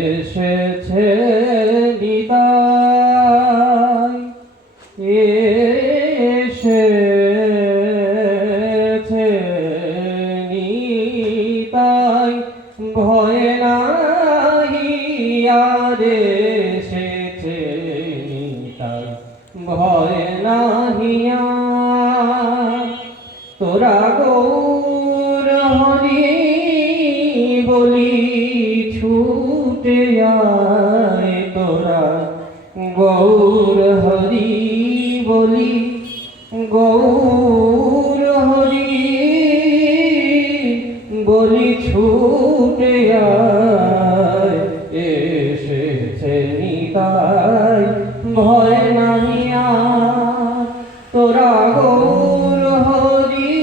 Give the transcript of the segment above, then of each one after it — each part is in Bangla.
এসেছে বিদায়, এসেছে নিতাই, ভয় নাহি আর এসেছে নিতাই, ভয় নাহি আর। তোরা গৌর হরি বলি ছুটে আয়, তোরা গৌর হরি বলি, গৌর হরি বলি ছুটে আয়। এসেছে নিতাই, ভয় নাহি আর। তোরা গৌর হরি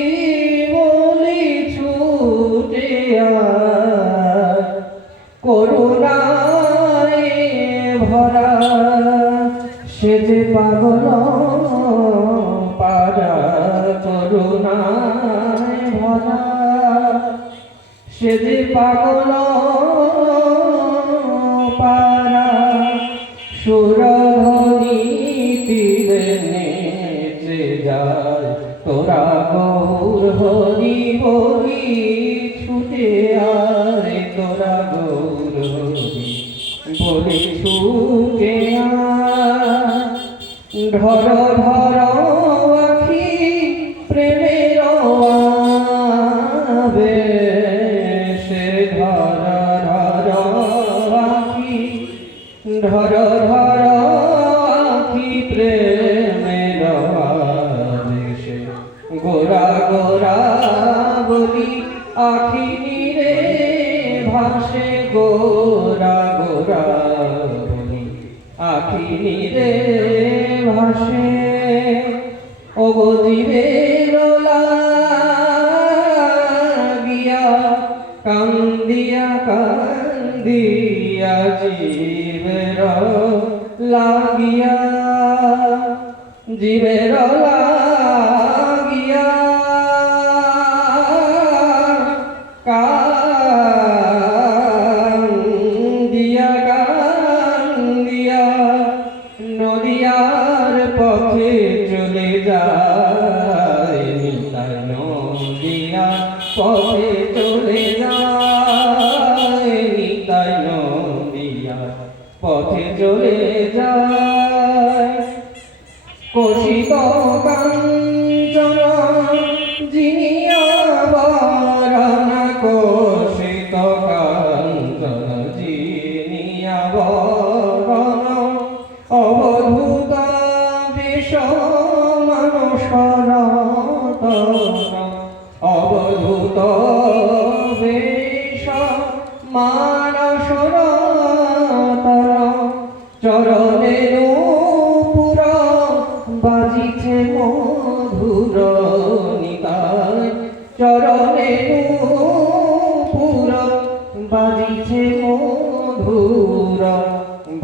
বলি ছুটে আয়। করুণায় ভরা সে যে পাগল পারা, করুণায় ভরা সে যে পাগল পারা। সুরধনী তীরে নেচে যায়, তোরা গৌর হরি বলি ছুটে আয়, তোরা গৌর হরি বলি ছুটে আয়। ধর ধর আখি প্রেমের আবেশে, ধর ধর আখি, ধর ধর আখি প্রেমের আবেশে। গোরা গোরা বলি আখি নীরে ভাসে, গোরা গোরা বলি আখি নীরে ভাসে। ও গো জীবের লাগিয়া কান্দিয়া কান্দিয়া, জীবের লাগিয়া, জীবের লাগিয়া কান্দিয়া কান্দিয়া নদিয়ার পথে চলে যায়। নিতাই নদিয়ার পথে চলে যায়, নিতাই নদিয়ার পথে চলে যায়। কষিত কাঞ্চন জিনিয়া বরণ, কষিত কাঞ্চন জিনিয়া বরণ। অবধূত বেশ মানসরতন, অবধূত বেশ মানসরতন। চরণে নূপুর বাজিছে মধুর নিতাই, চরণে নূপুর বাজিছে মধুর।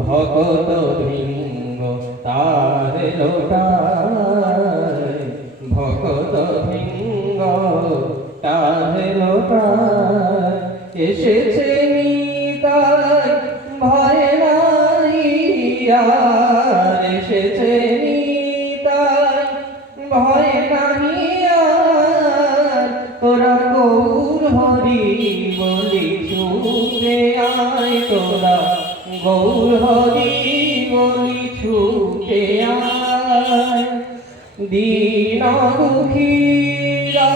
ভগত ভৃঙ্গ তার লোটায়, ভগত ভৃঙ্গ তার লোটায়। এসেছে নিতাই, ভয় নাহি আর। এসেছে নিতাই, ভয় নাহি আর। তোরা গৌর হরি বলি ছুটে আয়, তোরা গৌর হরি বলি ছুটে আয়। দীন দুঃখীরা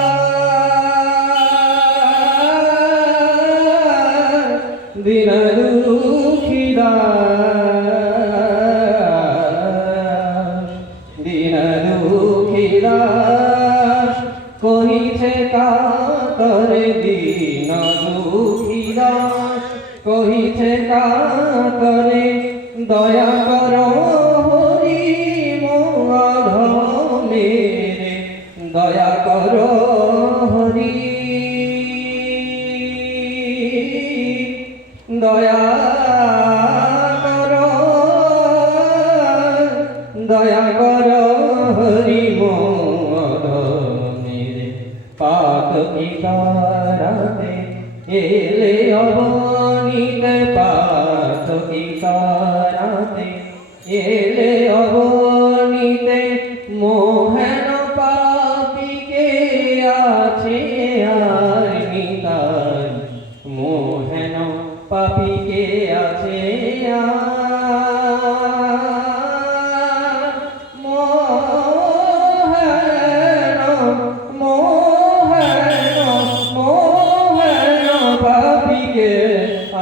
দীন দুঃখীরা দীন দুঃখীরা কহিছে কাতরে, দীন দুঃখীরা কহিছে কাতরে। দয়া কর হরি মোধমেরে, দয়া কর হরি, দয়া কর, দয়া কর হরি মোধ কি তারাতে এলে অবনীতে পাতকি তারাতে এলে অবনীতে মোহন পাপিকে আছে আর নিতাই মোহন পাপিকে আছে আর মোহন মোহন মোহন পাপিকে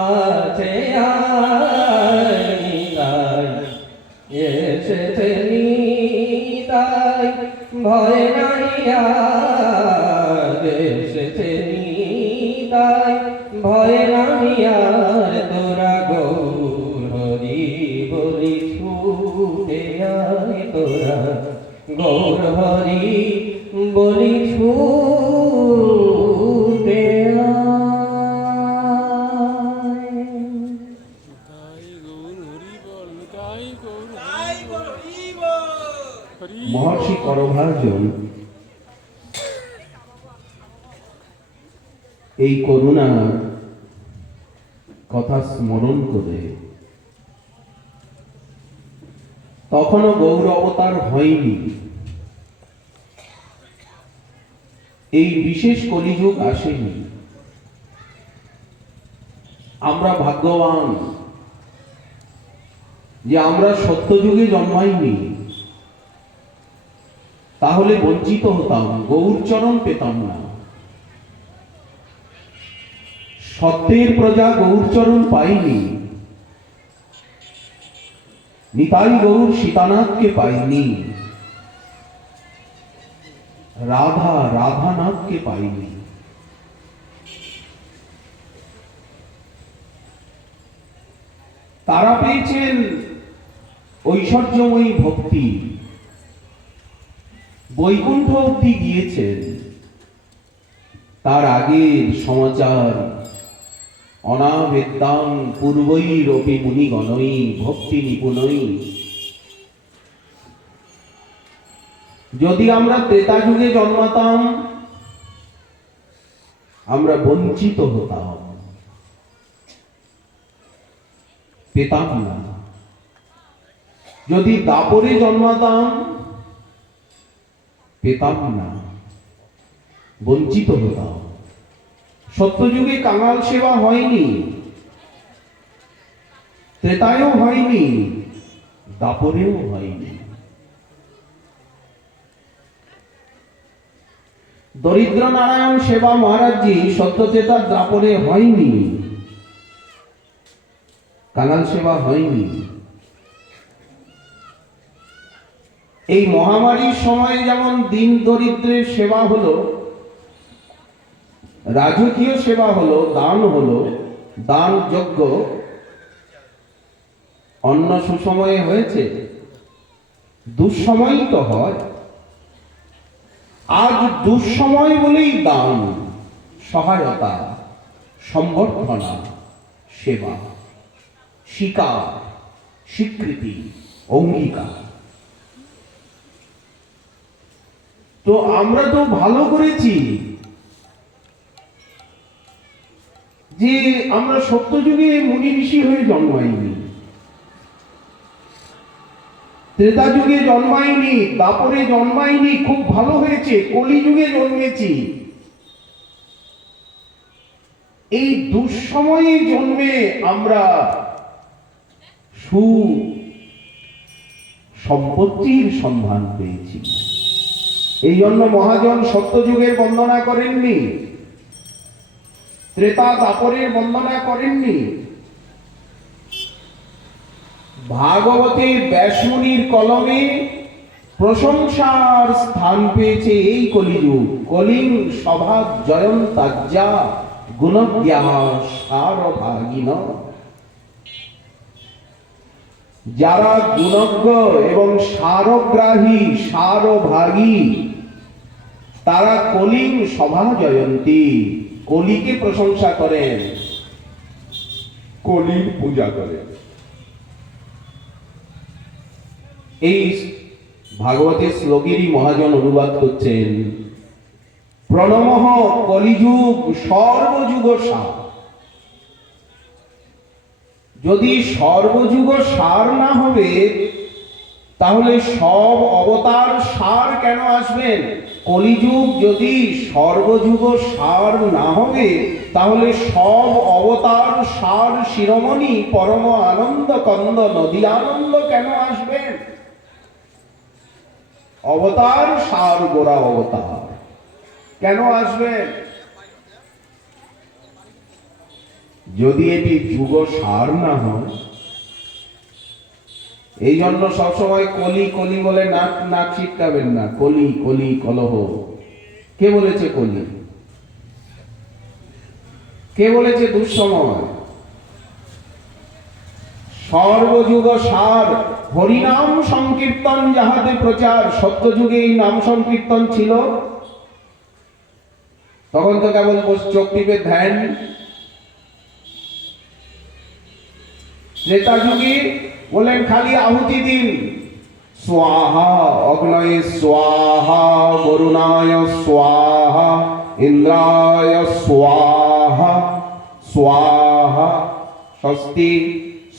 আছে আর নিতাই এসেছে নিতাই ভয় নাই আর এসেছে নিতাই ভয় নাই আর তোরা গৌর হরি বলি ছুটে আয় তোরা গৌর হরি বলি ছুটে মহর্ষি করভার্জন এই করুণা কথা স্মরণ করে তখনও গৌর অবতার হয়নি, এই বিশেষ কলিযুগ আসেনি। আমরা ভাগ্যবান যে আমরা সত্যযুগে জন্মাইনি, তাহলে বঞ্চিত হতাম, গৌরচরণ পেতাম না। সত্যের প্রজা গৌরচরণ পাইনি, নিতাই গৌর সীতানাথকে পাইনি, রাধা রাধানাথকে পাইনি। তারা পেয়েছেন ঐশ্বর্যময়ী ভক্তি, বৈকুণ্ঠ অবধি গিয়েছেন। তার আগের সমাচার অনাবেদ্যাং পূর্বৈরপি মুনিগণৈ ভক্তি নিপুণৈ। যদি আমরা ত্রেতা যুগে জন্মাতাম, আমরা বঞ্চিত হতাম, পেতাম না। যদি দাপরে জন্মাতাম, পেতাম না, বঞ্চিত হতাম। সত্যযুগে কাঙাল সেবা হয়নি, ত্রেতায়ও হয়নি, দাপরেও হয়নি। দরিদ্র নারায়ণ সেবা মহারাজজি সত্যচেতা দাপরে হয়নি, কাঙাল সেবা হয়নি। এই মহামারীর সময় যেমন দিন দরিদ্রের সেবা হলো, রাজকীয় সেবা হলো, দান হলো, দান যজ্ঞ, অন্য সুসময়ে হয়েছে, দুঃসময়ই তো হয়। আজ দুঃসময় বলেই দান, সহায়তা, সম্বর্ধনা, সেবা, স্বীকার, স্বীকৃতি, অঙ্গীকার। তো আমরা তো ভালো করেছি যে আমরা সত্যযুগে মুনি ঋষি হয়ে জন্মাইনি, ত্রেতা যুগে জন্মাইনি, দাপরে জন্মাইনি, খুব ভালো হয়েছে কলিযুগে জন্মেছি। এই দুঃসময়ে জন্মে আমরা সম্পত্তির সন্ধান পেয়েছি। এই জন্য মহাজন সত্যযুগের বন্দনা করেননি, ত্রেতা দাপরের বন্দনা করেননি। ভাগবতে ব্যাসমুনির কলমে প্রশংসার স্থান পেয়েছে এই কলিযুগ। কলিং সভা জয়ন্তাজ্জা গুণজ্ঞা সারভাগিন। যারা গুণজ্ঞ এবং সারগ্রাহী, সারভাগী, তারা কলিং সভা জয়ন্তী, কলিকে প্রশংসা করেন, কলির পূজা করেন। এই ভাগবতের শ্লোকেরই মহাজন অনুবাদ করছেন, প্রণমঃ কলিযুগ সর্বযুগ সার। যদি সর্বযুগ সার না হবে তাহলে সব অবতার সার কেন আসবেন? কলিযুগ যদি সর্বযুগ সার না হবে তাহলে সব অবতার সার শিরোমণি পরম আনন্দ কন্দ নদী আনন্দ কেন আসবেন? অবতার সার গোড়া অবতার কেন আসবেন? যদি এটি যুগ সার না হয়, এই জন্য সবসময় কলি কলি বলে নাক নাক ছিটকাবেন না। কলি কলি কলহ, কে বলেছে কলি? কে বলেছে দুঃসময়? সর্বযুগ সার হরিনাম সংকীর্তন যাহাতে প্রচার। সত্যযুগে এই নাম সংকীর্তন ছিল, তখন তো কেবল চোখ টিপে ধ্যান। ত্রেতা যুগে বলেন খালি আহুতি দিন, স্বাহা অগ্নয়ে স্বাহা, বরুণায় স্বাহা, ইন্দ্রায় স্বাহা, স্বাহা স্বস্তি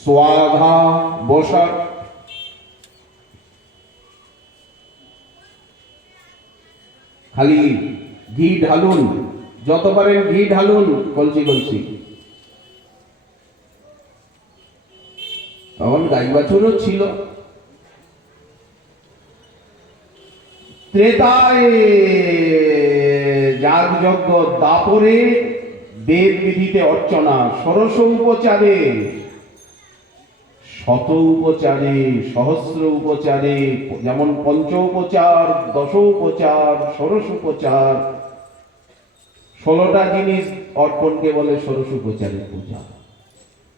স্বাহা বসা। খালি ঘি ঢালুন, যত পারেন ঘি ঢালুন কলসি কলসি। তখন গাই বাছুরও ছিল। ত্রেতায় যাগযজ্ঞ, দাপরে বেদ বিধিতে অর্চনা, ষোড়শ উপচারে, শত উপচারে, সহস্র উপচারে, যেমন পঞ্চ উপচার, দশ উপচার, ষোড়শ উপচার, 16টা জিনিস অর্পণকে বলে ষোড়শ উপচারের পূজা।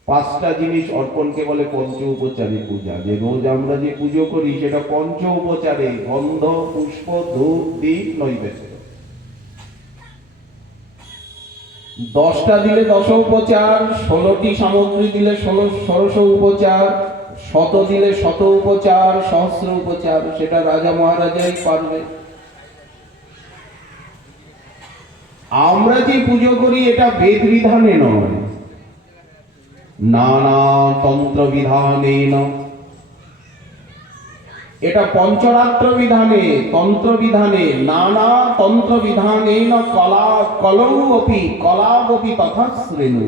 5টা জিনিস অর্পণকে বলে পঞ্চ উপচারী পূজা। যে রোজ আমরা যে পুজো করি সেটা পঞ্চ উপচারে, গন্ধ পুষ্প ধূপ দীপ নৈবেদ্য। 10টা দিলে 10 উপচার, 16টি সামগ্রী দিলে 16 উপচার, 100 দিলে 100 উপচার, সহস্র উপচার। সেটা রাজা মহারাজাই পারবে। আমরা যে পুজো করি এটা বেদ বিধানে নয়, নানা তন্ত্র বিধানেন, এটা পঞ্চরাত্র বিধানে, তন্ত্র বিধানে, নানা তন্ত্র বিধানেন কলা কলৌ অপি কলাবপি তথা শ্রেণু।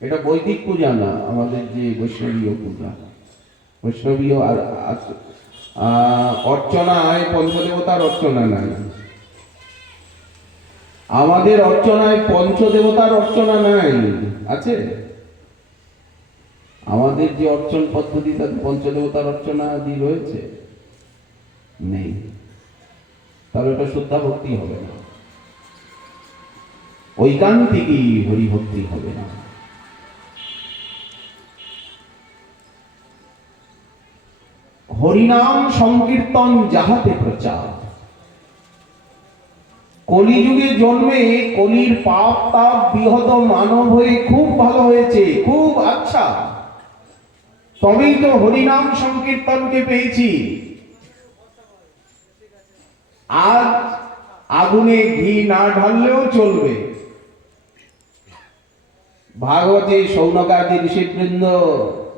এটা বৈদিক পূজা না, আমাদের যে বৈষ্ণবীয় পূজা। বৈষ্ণবীয় অর্চনায় পঞ্চদেবতার অর্চনা নাই। আমাদের অর্চনায় পঞ্চদেবতার অর্চনা নাই। আছে আমাদের যে অর্চন পদ্ধতি, তাতে পঞ্চদেবতার অর্চনা আদি রয়েছে? নেই। তাহলে ওটা শুদ্ধা ভক্তি হবে না, ঐকান্তিকই হরিভক্তি হবে না। হরিনাম সংকীর্তন যাহাতে প্রচার। কলিযুগে জন্মে কলির পাপ তাপ বিহত মানব হয়ে খুব ভালো হয়েছে, খুব আচ্ছা। তবেই তো হরিনাম সংকীর্তনকে পেয়েছি। আজ আগুনে ঘি না ঢাললেও চলবে। ভাগবতে শৌনকাদি ঋষিবৃন্দ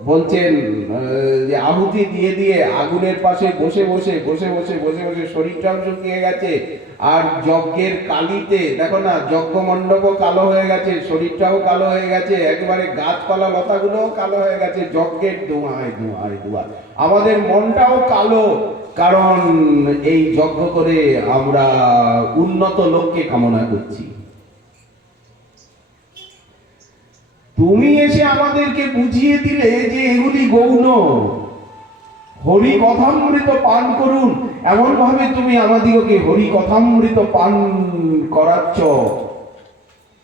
বলছেন যে আহুতি দিয়ে দিয়ে আগুনের পাশে বসে বসে বসে বসে বসে বসে শরীরটাও শুকিয়ে গেছে, আর যজ্ঞের কালিতে দেখো না, যজ্ঞ মণ্ডপও কালো হয়ে গেছে, শরীরটাও কালো হয়ে গেছে, একেবারে গাছপালা লতাগুলোও কালো হয়ে গেছে যজ্ঞের ধোঁয়ায় ধোঁয়ায় ধোঁয়া। আমাদের মনটাও কালো, কারণ এই যজ্ঞ করে আমরা উন্নত লোককে কামনা করছি। তুমি এসে আমাদেরকে বুঝিয়ে দিলে যে এগুলি গৌণ, হরি কথামৃত পান করুন, এমন ভাবে তুমি আমাদিগকে হরি কথামৃত পান করাচ্ছ।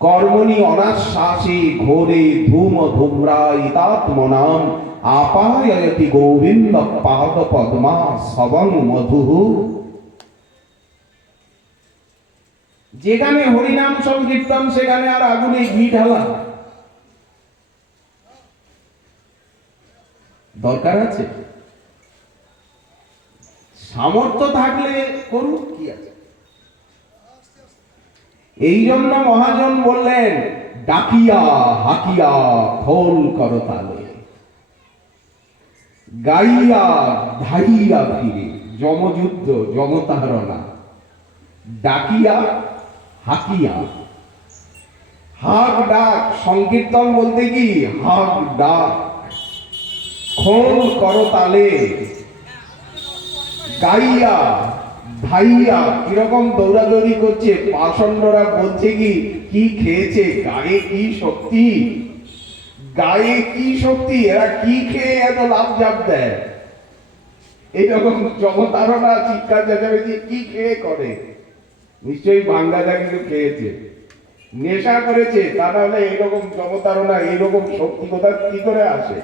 কর্মণি অনাশ্বাসে ঘোরে ধূম ধূম্রায়িতাত্মনাম আপায়তি গোবিন্দ পাদ পদ্মা সবং মধু। যেখানে হরিনাম সংকীর্তন সেখানে আর আগুনে ঘি ঢালা দরকার আছে? সামর্থ্য থাকলে করুন, কি আছে? এই জন্য মহাজন বললেন, ডাকিয়া হাকিয়া খোল করতালে, গাইয়া ধাইয়া ফিরে, যমযুদ্ধ যমতারণা, ডাকিয়া হাকিয়া, হাক ডাক, সংকীর্তন বলতে কি হাক ডাক, খোল করতালে, গাইয়া ধাইয়া, কিরকম দৌড়াদৌড়ি করছে, পাষণ্ডরা বলছে কি খেয়েছে, গায়ে কি শক্তি, গায়ে কি শক্তি, এরা কি খেয়ে এত লাভ জাপ দেয়, এইরকম জমতারণা চিৎকার চেঁচামেচি কি খেয়ে করে, নিশ্চয়ই ভাঙ্গাদা কিছু খেয়েছে, নেশা করেছে, তা নাহলে এইরকম জমতারণা এইরকম শক্তি কোথা কি করে আসে।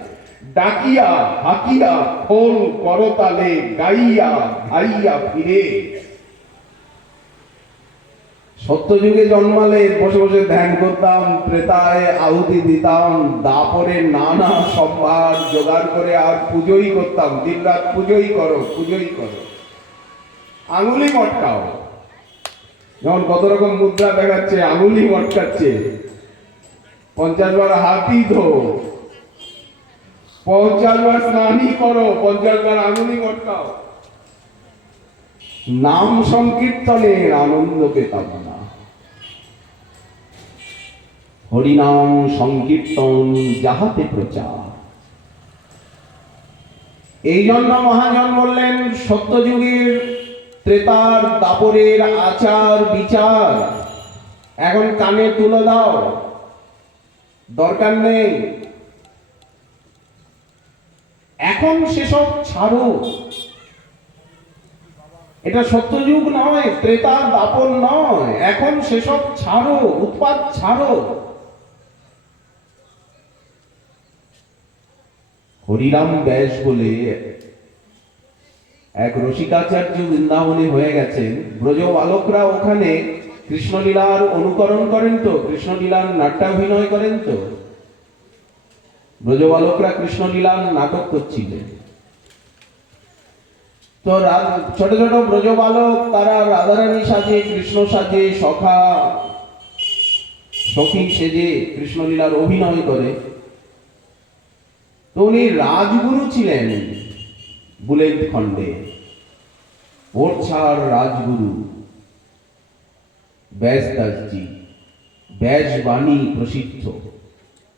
ডাকিয়া হাকিয়া খোল করতালে, গাইয়া ধাইয়া ফিরে। সত্যযুগে জন্মালে বসে বসে ধ্যান করতাম, ত্রেতায় আহুতি দিতাম, দাপরে নানা সম্ভার জোগাড় করে আর পুজোই করতাম, দিনরাত পুজোই করো পুজোই করো, আঙুলি মটকাও, যেমন কত রকম মুদ্রা দেখাচ্ছে, আঙুলি মটকাচ্ছে, 50 বার হাতই ধো, 50 বার স্নানই করো, 50 বার আঙুলি মটকাও। নাম সংকীর্তনের আনন্দ পেতাম না, হরিনাম সংকীর্তন যাহাতে প্রচার। এই জন্য মহাজন বললেন, সত্যযুগের ত্রেতার দাপরের আচার বিচার এখন কানে তুলে দাও, দরকার নেই, এখন সেসব ছাড়ো। এটা সত্যযুগ নয়, ত্রেতা দাপর নয়, এখন সেসব ছাড়ো, উৎপাত ছাড়ো। হরিরাম ব্যাস বলে এক রসিকাচার্য বৃন্দাবনে হয়ে গেছেন, ব্রজ বালকরা ওখানে কৃষ্ণলীলার অনুকরণ করেন তো, কৃষ্ণলীলার নাট্যাভিনয় করেন তো, ব্রজ বালকরা কৃষ্ণলীলার নাটক করছিলেন। তো ছোট ছোট ব্রজ বালক তারা রাধারানী সাজে, কৃষ্ণ সাজে, সখা সখী সেজে কৃষ্ণলীলার অভিনয় করে। তো উনি রাজগুরু ছিলেন বুলেটখণ্ডে, ওরছার রাজগুরু ব্যাসদাসজি, ব্যাসবাণী প্রসিদ্ধ।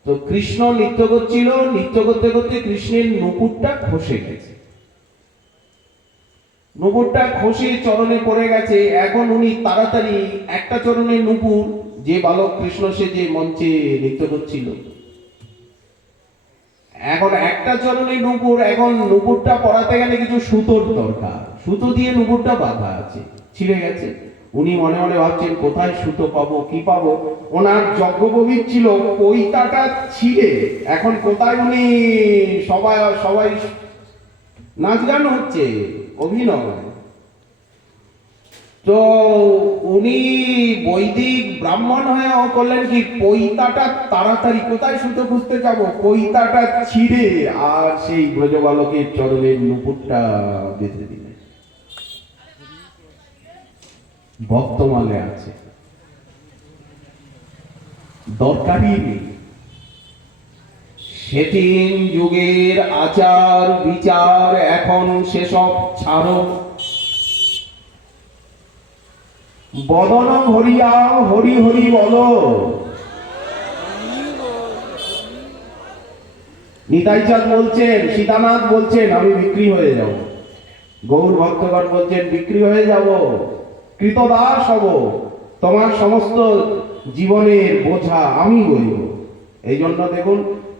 তো কৃষ্ণ নৃত্য করছিল, নৃত্য করতে করতে কৃষ্ণের নুপুরটা খসে গেছে, নুপুরটা খসে চরণে পড়ে গেছে। এখন উনি তাড়াতাড়ি একটা চরণে নুপুর, যে বালক কৃষ্ণ সেজে মঞ্চে নৃত্য করছিল, এখন একটা চরণে নুপুর, এখন নুপুরটা পরাতে গেলে কিছু সুতোর দরকার, সুতো দিয়ে নুপুরটা বাঁধা আছে, ছিঁড়ে গেছে। উনি মনে মনে ভাবছেন কোথায় সুতো পাবো, কি পাবো। ওনার যজ্ঞোপবীত ছিল পৈতাটা ছিঁড়ে, এখন কোথায় উনি, সবাই নাচ গান হচ্ছে, অভিনয়। তো উনি বৈদিক ব্রাহ্মণ হয়ে করলেন কি, পৈতাটা তাড়াতাড়ি, কোথায় সুতো খুঁজতে যাবো, পৈতাটা ছিঁড়ে আর সেই ব্রজবালকের চরণের নুপুরটা বেঁধে দিলেন। বর্তমানে আছে, দরকারই নেই। সেদিন যুগের আচার বিচার এখন সেসব ছাড়ো। বদন হরিয়া হরি হরি বলো। নিতাইচাঁদ বলছেন, সীতানাথ বলছেন আমি বিক্রি হয়ে যাব, গৌর ভক্তগণ বলছেন বিক্রি হয়ে যাব, কৃতদাস হব, তোমার সমস্ত জীবনের বোঝা আমি বইব। এই জন্য দেখুন,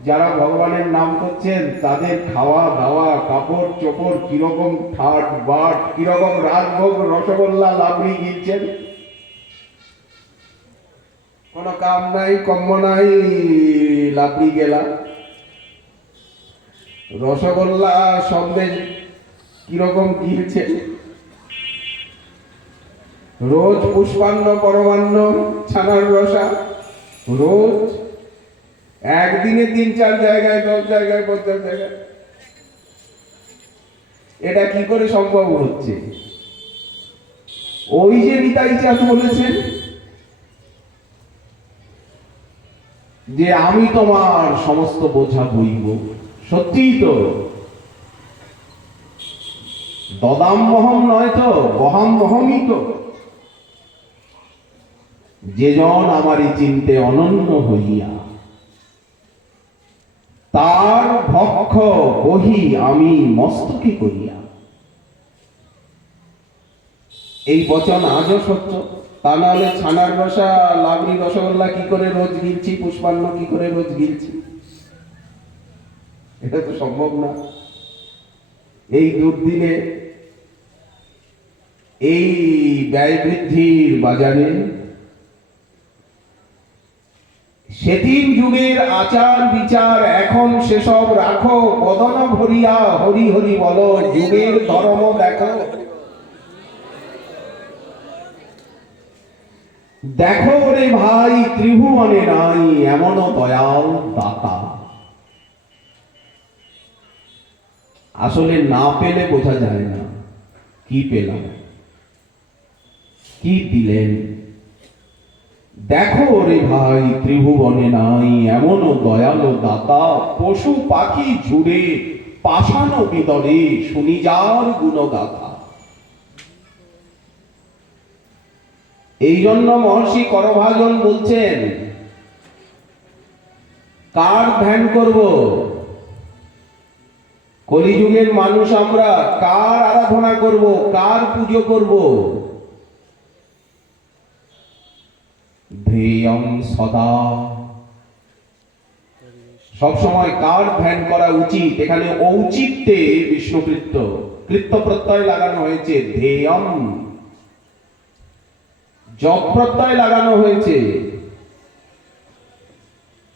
যারা ভগবানের নাম করছেন তাদের খাওয়া দাওয়া, কাপড় চোপড় কিরকম ঠাট বাট, কিরকম রাজভোগ রসগোল্লা লাবড়ি গিলছেন, কোনো কাম নাই কম্ম নাই, লাবড়ি গেলা, রসগোল্লা সন্দেশ কিরকম গিলছেন, রোজ পুষ্পান্ন পরমান্ন ছানার রসা, রোজ একদিনে 3-4 জায়গায়, 10 জায়গায়, 50 জায়গায়। এটা কি করে সম্ভব হচ্ছে? ওই যে নিতাই চাঁদ বলেছেন, যে আমি তোমার সমস্ত বোঝা বইব। সত্যিই তো, দদামহম নয় তো, বহামহমই তো। যেজন আমারই চিন্তে অনন্য হইয়া, তার ভক্ষ বহি আমি মস্তকে করিয়া। এই বচন আজও সত্য। তা নাহলে ছানার রসা, লাবড়ি, রসগোল্লা কি করে রোজ গিলছি, পুষ্পান্ন কি করে রোজ গিলছি? এটা তো সম্ভব না। এই দুর্দিনে, এই ব্যয় বৃদ্ধির বাজারে সেদিন যুগের আচার বিচার এখন সেসব রাখো, বদন ভরিয়া হরি হরি বলো, যুগের ধর্ম দেখো। দেখো রে ভাই, ত্রিভুবনে নাই এমন দয়াল দাতা। আসলে না পেলে বোঝা যায় না কি পেলাম, কি দিলেন। দেখো রে ভাই, ত্রিভুবনে নাই এমন দয়াল দাতা, পশু পাখি জুড়ে পাষাণ বিদরে শুনি যার গুণগাথা। এই জন্য মহর্ষি করভাজন বলছেন, কার ধ্যান করব? কলিযুগের মানুষ আমরা, কার আরাধনা করব, কার পুজো করব? ধ্যেয়ং সদা, সবসময় কার ধ্যান করা উচিত? এখানে ঔচিত্যে বিষ্ণুকৃত্য, কৃত্য প্রত্যয় লাগানো হয়েছে। ধ্যেয়ং, জপ প্রত্যয় লাগানো হয়েছে।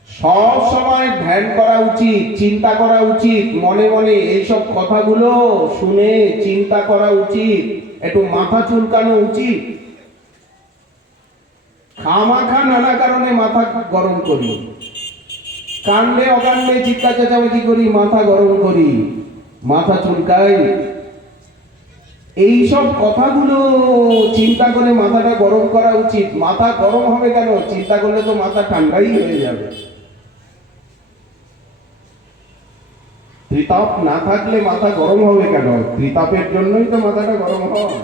সব সময় ধ্যান করা উচিত, চিন্তা করা উচিত, মনে মনে এইসব কথাগুলো শুনে চিন্তা করা উচিত, একটু মাথা চুলকানো উচিত। খামাখা নানা কারণে মাথা গরম করি, কাণ্ডে অকাণ্ডে চিৎকার চেঁচামেচি করি, মাথা গরম করি, মাথা চুলকাই। এইসব কথাগুলো চিন্তা করে মাথাটা গরম করা উচিত। মাথা গরম হবে কেন? চিন্তা করলে তো মাথা ঠান্ডাই হয়ে যাবে। ত্রিতাপ না থাকলে মাথা গরম হবে কেন? ত্রিতাপের জন্যই তো মাথাটা গরম হয়।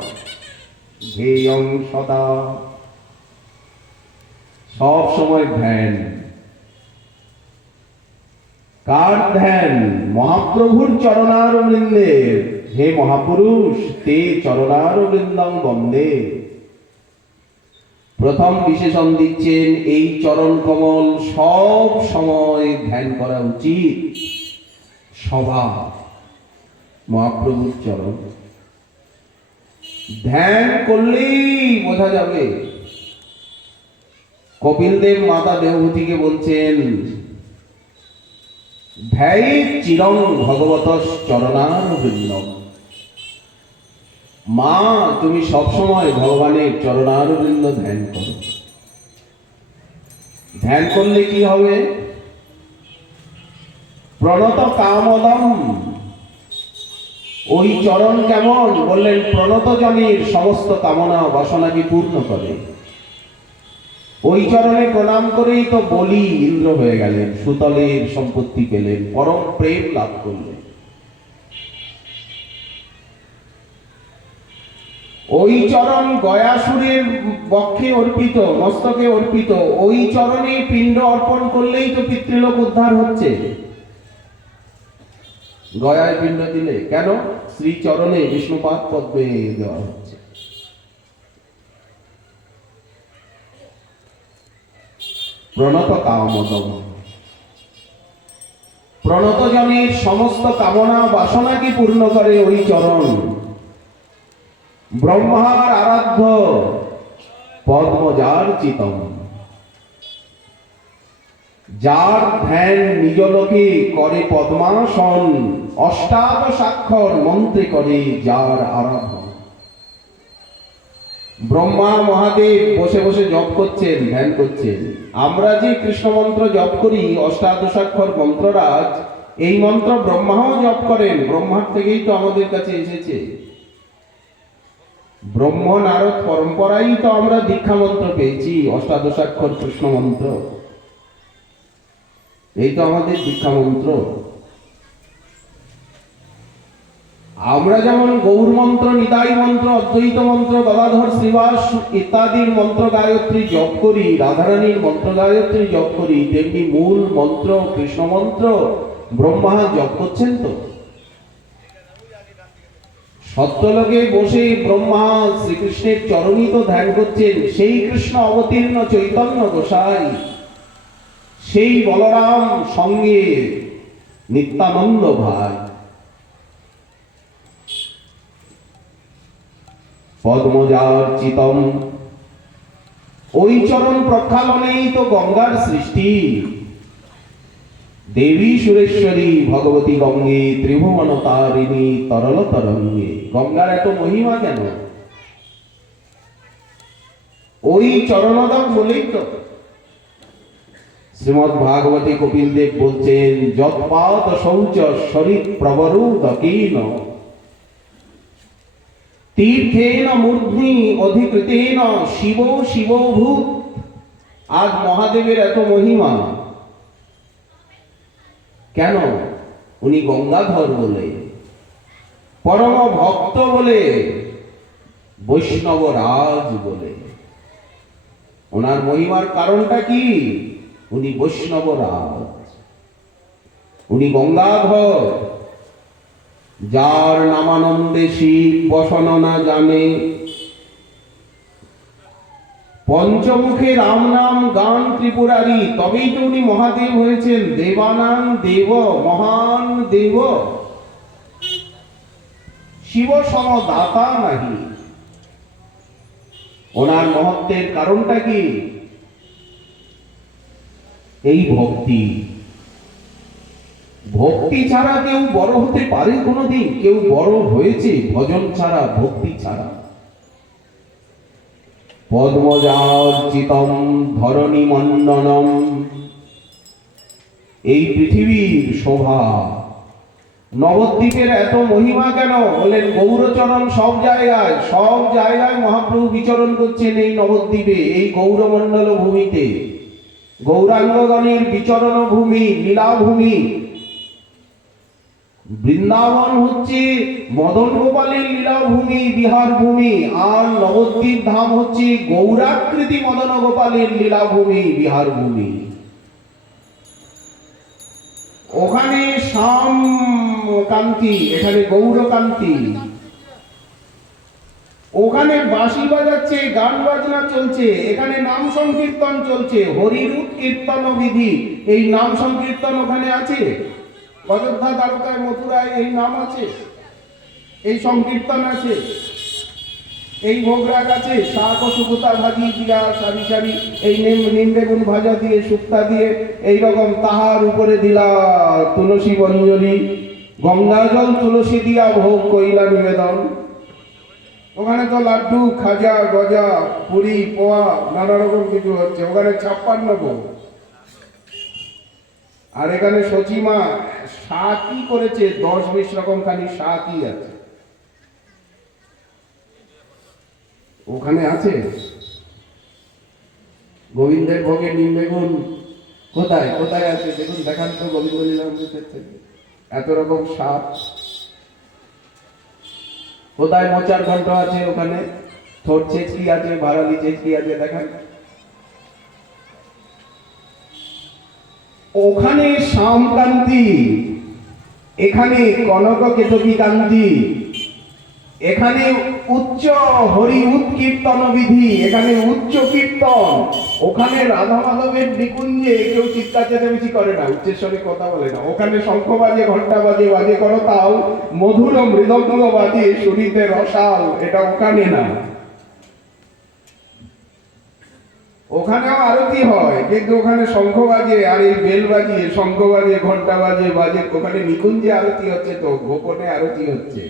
ধ্যেয়ং সদা, সব সময় ধ্যান। কার ধ্যান? মহাপ্রভুর চরণার বৃন্দের। হে মহাপুরুষ, তে চরণার বৃন্দং বন্দে। প্রথম বিশেষণ দিচ্ছেন, এই চরণ কমল সব সময় ধ্যান করা উচিত। স্বভাব মহাপ্রভুর চরণ ধ্যান করলেই বোঝা যাবে। কপিল দেব মাতা দেবভূতিকে বলছেন, ধ্যায় চিরং ভগবত চরণার বৃন্দম। মা, তুমি সবসময় ভগবানের চরণার বৃন্দ ধ্যান করো। ধ্যান করলে কি হবে? প্রণত কামদম। ওই চরণ কেমন? বললেন, প্রণত জনের সমস্ত কামনা বাসনাকে পূর্ণ করে। ওই চরণে প্রণাম করেই তো বলি ইন্দ্র হয়ে গেলেন, সুতলের সম্পত্তি পেলেন, পরম প্রেম লাভ করলেন। ওই চরণ গয়াসুরের বক্ষে অর্পিত, মস্তকে অর্পিত। ওই চরণে পিণ্ড অর্পণ করলেই তো পিতৃলোক উদ্ধার হচ্ছে। গয়ায় পিণ্ড দিলে কেন? শ্রী চরণে বিষ্ণুপাদ পদ্মে দেওয়া হচ্ছে। প্রণত কামদম, প্রণত জনের সমস্ত কামনা বাসনাকে পূর্ণ করে ওই চরণ। ব্রহ্মার আরাধ্য পদ্মজার চিতম, যার ধ্যান নিজ লোকে করে পদ্মাসন, অষ্টাদশ অক্ষর মন্ত্রে করে যার আরাধনা। ব্রহ্মা মহাদেব বসে বসে জপ করছেন, ধ্যান করছেন। আমরা যে কৃষ্ণ মন্ত্র জপ করি, অষ্টাদশাক্ষর মন্ত্ররাজ, এই মন্ত্র ব্রহ্মাও জপ করেন। ব্রহ্মার থেকেই তো আমাদের কাছে এসেছে। ব্রহ্ম নারদ পরম্পরাই তো আমরা দীক্ষা মন্ত্র পেয়েছি, অষ্টাদশাক্ষর কৃষ্ণ মন্ত্র। এই তো আমাদের দীক্ষা মন্ত্র। আমরা যেমন গৌর মন্ত্র, নিতাই মন্ত্র, অদ্বৈত মন্ত্র, গদাধর শ্রীবাস ইত্যাদির মন্ত্র গায়ত্রী জপ করি, রাধারানীর মন্ত্র গায়ত্রী জপ করি, তেমনি মূল মন্ত্র কৃষ্ণ মন্ত্র ব্রহ্মা জপ করছেন। তো সত্যলোকে বসে ব্রহ্মা শ্রীকৃষ্ণের চরণিত ধ্যান করছেন। সেই কৃষ্ণ অবতীর্ণ চৈতন্য গোসাই, সেই বলরাম সঙ্গে নিত্যানন্দ ভাই। পদ্মজার্চিতম, ওই চরণ প্রক্ষালনেই তো গঙ্গার সৃষ্টি। দেবী সুরেশ্বরী ভগবতী গঙ্গে, ত্রিভুবন তারিণী তরল তরঙ্গে। গঙ্গার এত মহিমা কেন? ওই চরণদম বলেই তো শ্রীমদ ভাগবতী কপিল দেব বলছেন, যৎপাদ শৌচ শরীর প্রবরু দকিন তীর্থেন মূর্ধ্নি অধিকৃতেন শিব শিবভূত। আজ মহাদেবের এত মহিমা কেন? উনি গঙ্গাধর বলে, পরম ভক্ত বলে, বৈষ্ণব রাজ বলে। ওনার মহিমার কারণটা কি? উনি বৈষ্ণব রাজ, উনি গঙ্গাধর। যার নামানন্দে শিব বসন না জানে, পঞ্চমুখে রাম নাম গান ত্রিপুরারি, তবেই তো উনি মহাদেব হয়েছেন। দেবানাং দেব, মহান দেব, শিব সম দাতা নাহি। ওনার মহত্বের কারণটা কি? এই ভক্তি। ভক্তি ছাড়া কেউ বড় হতে পারে কোনোদিন? কেউ বড় হয়েছে ভজন ছাড়া, ভক্তি ছাড়া। পদ্মজার্চিতম ধরণী মণ্ডনম, এই পৃথিবীর শোভা। নবদ্বীপের এত মহিমা কেন? বলেন গৌরচরণ সব জায়গায়, সব জায়গায় মহাপ্রভু বিচরণ করছেন এই নবদ্বীপে, এই গৌরমণ্ডল ভূমিতে। গৌরাঙ্গগণের বিচরণ ভূমি, লীলাভূমি। বৃন্দাবন হচ্ছে মদন গোপালের লীলাভূমি, বিহার ভূমি। আর নবদ্বীপ ধাম হচ্ছে গৌরাকৃতি মদন গোপালের লীলাভূমি, বিহার ভূমি। ওখানে শ্যাম কান্তি, এখানে গৌরকান্তি। ওখানে বাঁশি বাজাচ্ছে, গান বাজনা চলছে, এখানে নাম সংকীর্তন চলছে, হরিরূপ কীর্তন বিধি। এই নাম সংকীর্তন ওখানে আছে? অযোধ্যা দ্বারকায় মথুরায় এই নাম আছে, এই সংকীর্তন আছে, এই ভোগরাগ আছে। শাক ও শুকুতা ভাজি দিয়া সারি সারি, এই নিম বেগুন ভাজা দিয়ে, শুক্তা দিয়ে, এইরকম তাহার উপরে দিলা তুলসী বঞ্জলি, গঙ্গা জল তুলসী দিয়া ভোগ কইলা নিবেদন। ওখানে তো লাড্ডু, খাজা, গজা, পুরি, পোয়া, নানা রকম কিছু হচ্ছে। ওখানে 56 ভোগ। আর এখানে সচিমা শাকই করেছে, 10-20 রকম খালি শাকই আছে। ওখানে আছে গোবিন্দের ভোগে নিম বেগুন কোথায় কোথায় আছে? দেখুন, দেখান তো গোবিন্দ লীলামৃতের থেকে এত রকম শাক। কোথায় মোচার ঘন্ট আছে? ওখানে থোট চেচকি আছে, ভারালি চেচকি আছে, দেখান। ওখানে শ্যামকান্তি, এখানে কনক কেতকী কান্তি, এখানে উচ্চ হরি উৎকীর্তন বিধি, এখানে উচ্চ কীর্তন। ওখানে রাধা মাধবের নিকুঞ্জে কেউ চিৎকার চেঁচামেচি করে না, উচ্চেশ্বরে কথা বলে না। ওখানে শঙ্খ বাজে, ঘন্টা বাজে, বাজে করতাল, মধুর মৃদঙ্গ বাজে, শুনিতে রসাল। এটা ওখানে না। ওখানেও আরতি হয়, কিন্তু ওখানে শঙ্খ বাজে, আর এই বেল বাজিয়ে, শঙ্খ বাজে, ঘন্টা বাজে, বাজে। ওখানে নিকুঞ্জে আরতি হচ্ছে, তো গোপনে আরতি হচ্ছে।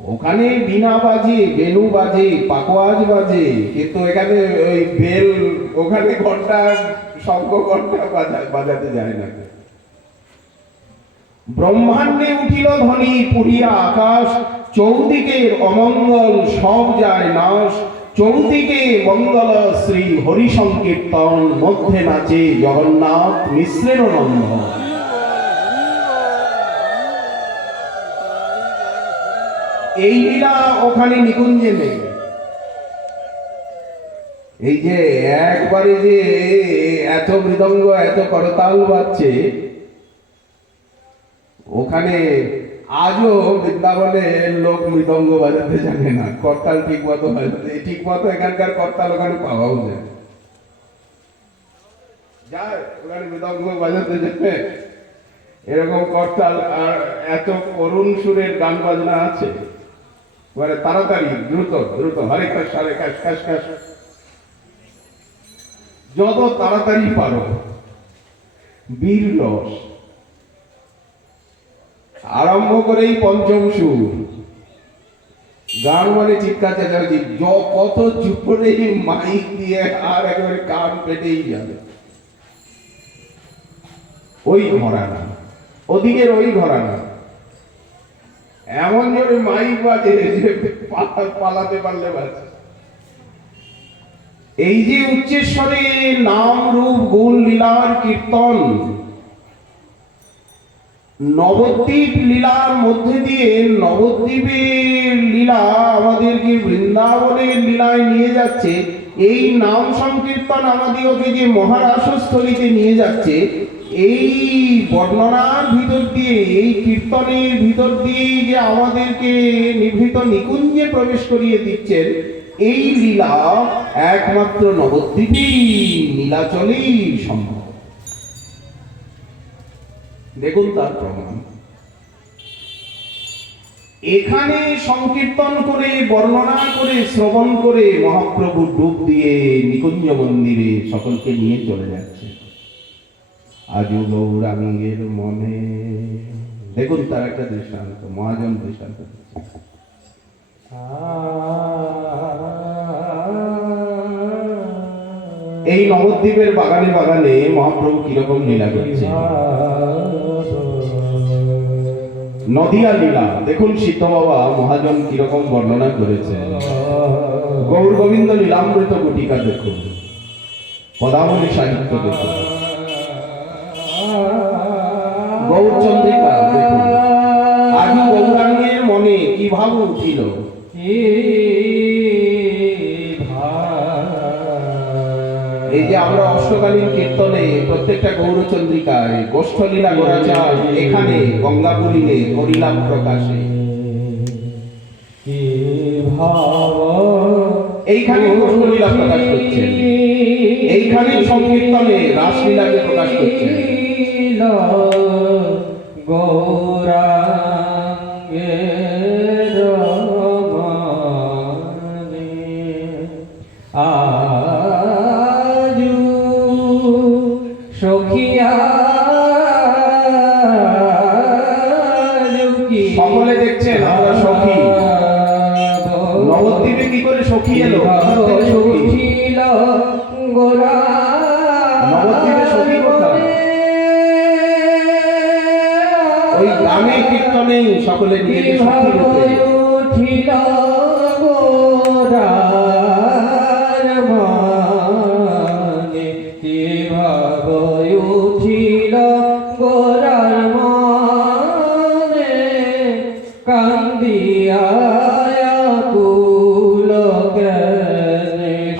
ওখানে বীণা বাজে, বেনু বাজে, পাকোয়াজ বাজে, কিন্তু এখানে ওই বেল, ওখানে ঘন্টা, শঙ্খ, ঘন্টা বাজাতে যায় না। ব্রহ্মাণ্ডে উঠিল ধ্বনি, পুরিয়া আকাশ, চৌদিকের অমঙ্গল সব যায় নাশ। চৌদিকে মঙ্গল শ্রী হরি সংকীর্তন, মধ্যে নাচে জগন্নাথ মিশ্রের নন্দন। এই লীলা ওখানে নিকুঞ্জে নেই। এই যে একবারে যে এত মৃদঙ্গ এত করতাল বাজছে, ওখানে আজও বৃন্দাবনে লোক মৃদঙ্গ বাজাতে জানে না, করতাল ঠিক মতো বাজাতে, ঠিক মতো এখানকার করতাল ওখানে পাওয়াও যায়। যায় ওখানে মৃদঙ্গ বাজাতে জানে, এরকম করতাল আর এত করুণ সুরের গান বাজনা আছে, মানে তাড়াতাড়ি দ্রুত দ্রুত হরে কাশ হরে কাশ কাশ কাশ, যত তাড়াতাড়ি পারো। বীর রস আরম্ভ করেই পঞ্চম সুর, গান মানে চিৎকার চেঁচামেচি, কত জোরে মাইক দিয়ে আর একেবারে কান পেটেই যাবে। ওই ঘরানা, ওদিকের ওই ঘরানা, এমন জোরে মাইক বাজে যে পালাতে পারলে বাজে। এই যে উচ্চেশ্বরে নাম রূপ গুণ লীলার কীর্তন, নবদ্বীপ লীলার মধ্যে দিয়ে নবদ্বীপের লীলা আমাদেরকে বৃন্দাবনের লীলায় নিয়ে যাচ্ছে। এই নাম সংকীর্তন আমাদেরকে যে মহারাসস্থলীতে নিয়ে যাচ্ছে, এই বর্ণনার ভিতর দিয়ে, এই কীর্তনের ভিতর দিয়ে যে আমাদেরকে নিভৃত নিকুঞ্জে প্রবেশ করিয়ে দিচ্ছেন, এই লীলা একমাত্র নবদ্বীপী নীলাচলেই সম্ভব। দেখুন তার প্রমাণ। এখানে সংকীর্তন করে, বর্ণনা করে, শ্রবণ করে মহাপ্রভু ডুব দিয়ে নিকুঞ্জ মন্দিরে সকলকে নিয়ে চলে যাচ্ছে। আজু গৌরাঙ্গের মনে, দেখুন তার একটা দৃষ্টান্ত, মহাজন দৃষ্টান্ত। এই নবদ্বীপের বাগানে বাগানে মহাপ্রভু কিরকম লীলা করছে। নদিয়া লীলা দেখুন, সিদ্ধ বাবা মহাজন কিরকম বর্ণনা করেছে। গৌর গোবিন্দ লীলামৃত গুটিকা দেখুন, পদাবলী সাহিত্য দেখুন, গৌরচন্দ্রিকা দেখুন। আজু গৌরাঙ্গের মনে কি ভাব উঠিল, এই যে আমরা অষ্টকালীন কীর্তনে প্রত্যেকটা গৌরচন্দ্রিকায় গোষ্ঠলীলা গোরাচার, এখানে গঙ্গাপুরীনে হরিলাম প্রকাশে, এইখানে গোষ্ঠলীলা প্রকাশ করছেন, এইখানে সংকীর্তনে রাসলীলাকে প্রকাশ করছেন। গৌরাঙ্গের মনে আজু সখিয়া, সকলে দেখছেন আমরা সখী। নবদ্বীপে কি করে সখী এলো? নবদ্বীপে সখী কোথায়? ওই গানে কীর্তনে সকলে নিয়ে সখী রূপে।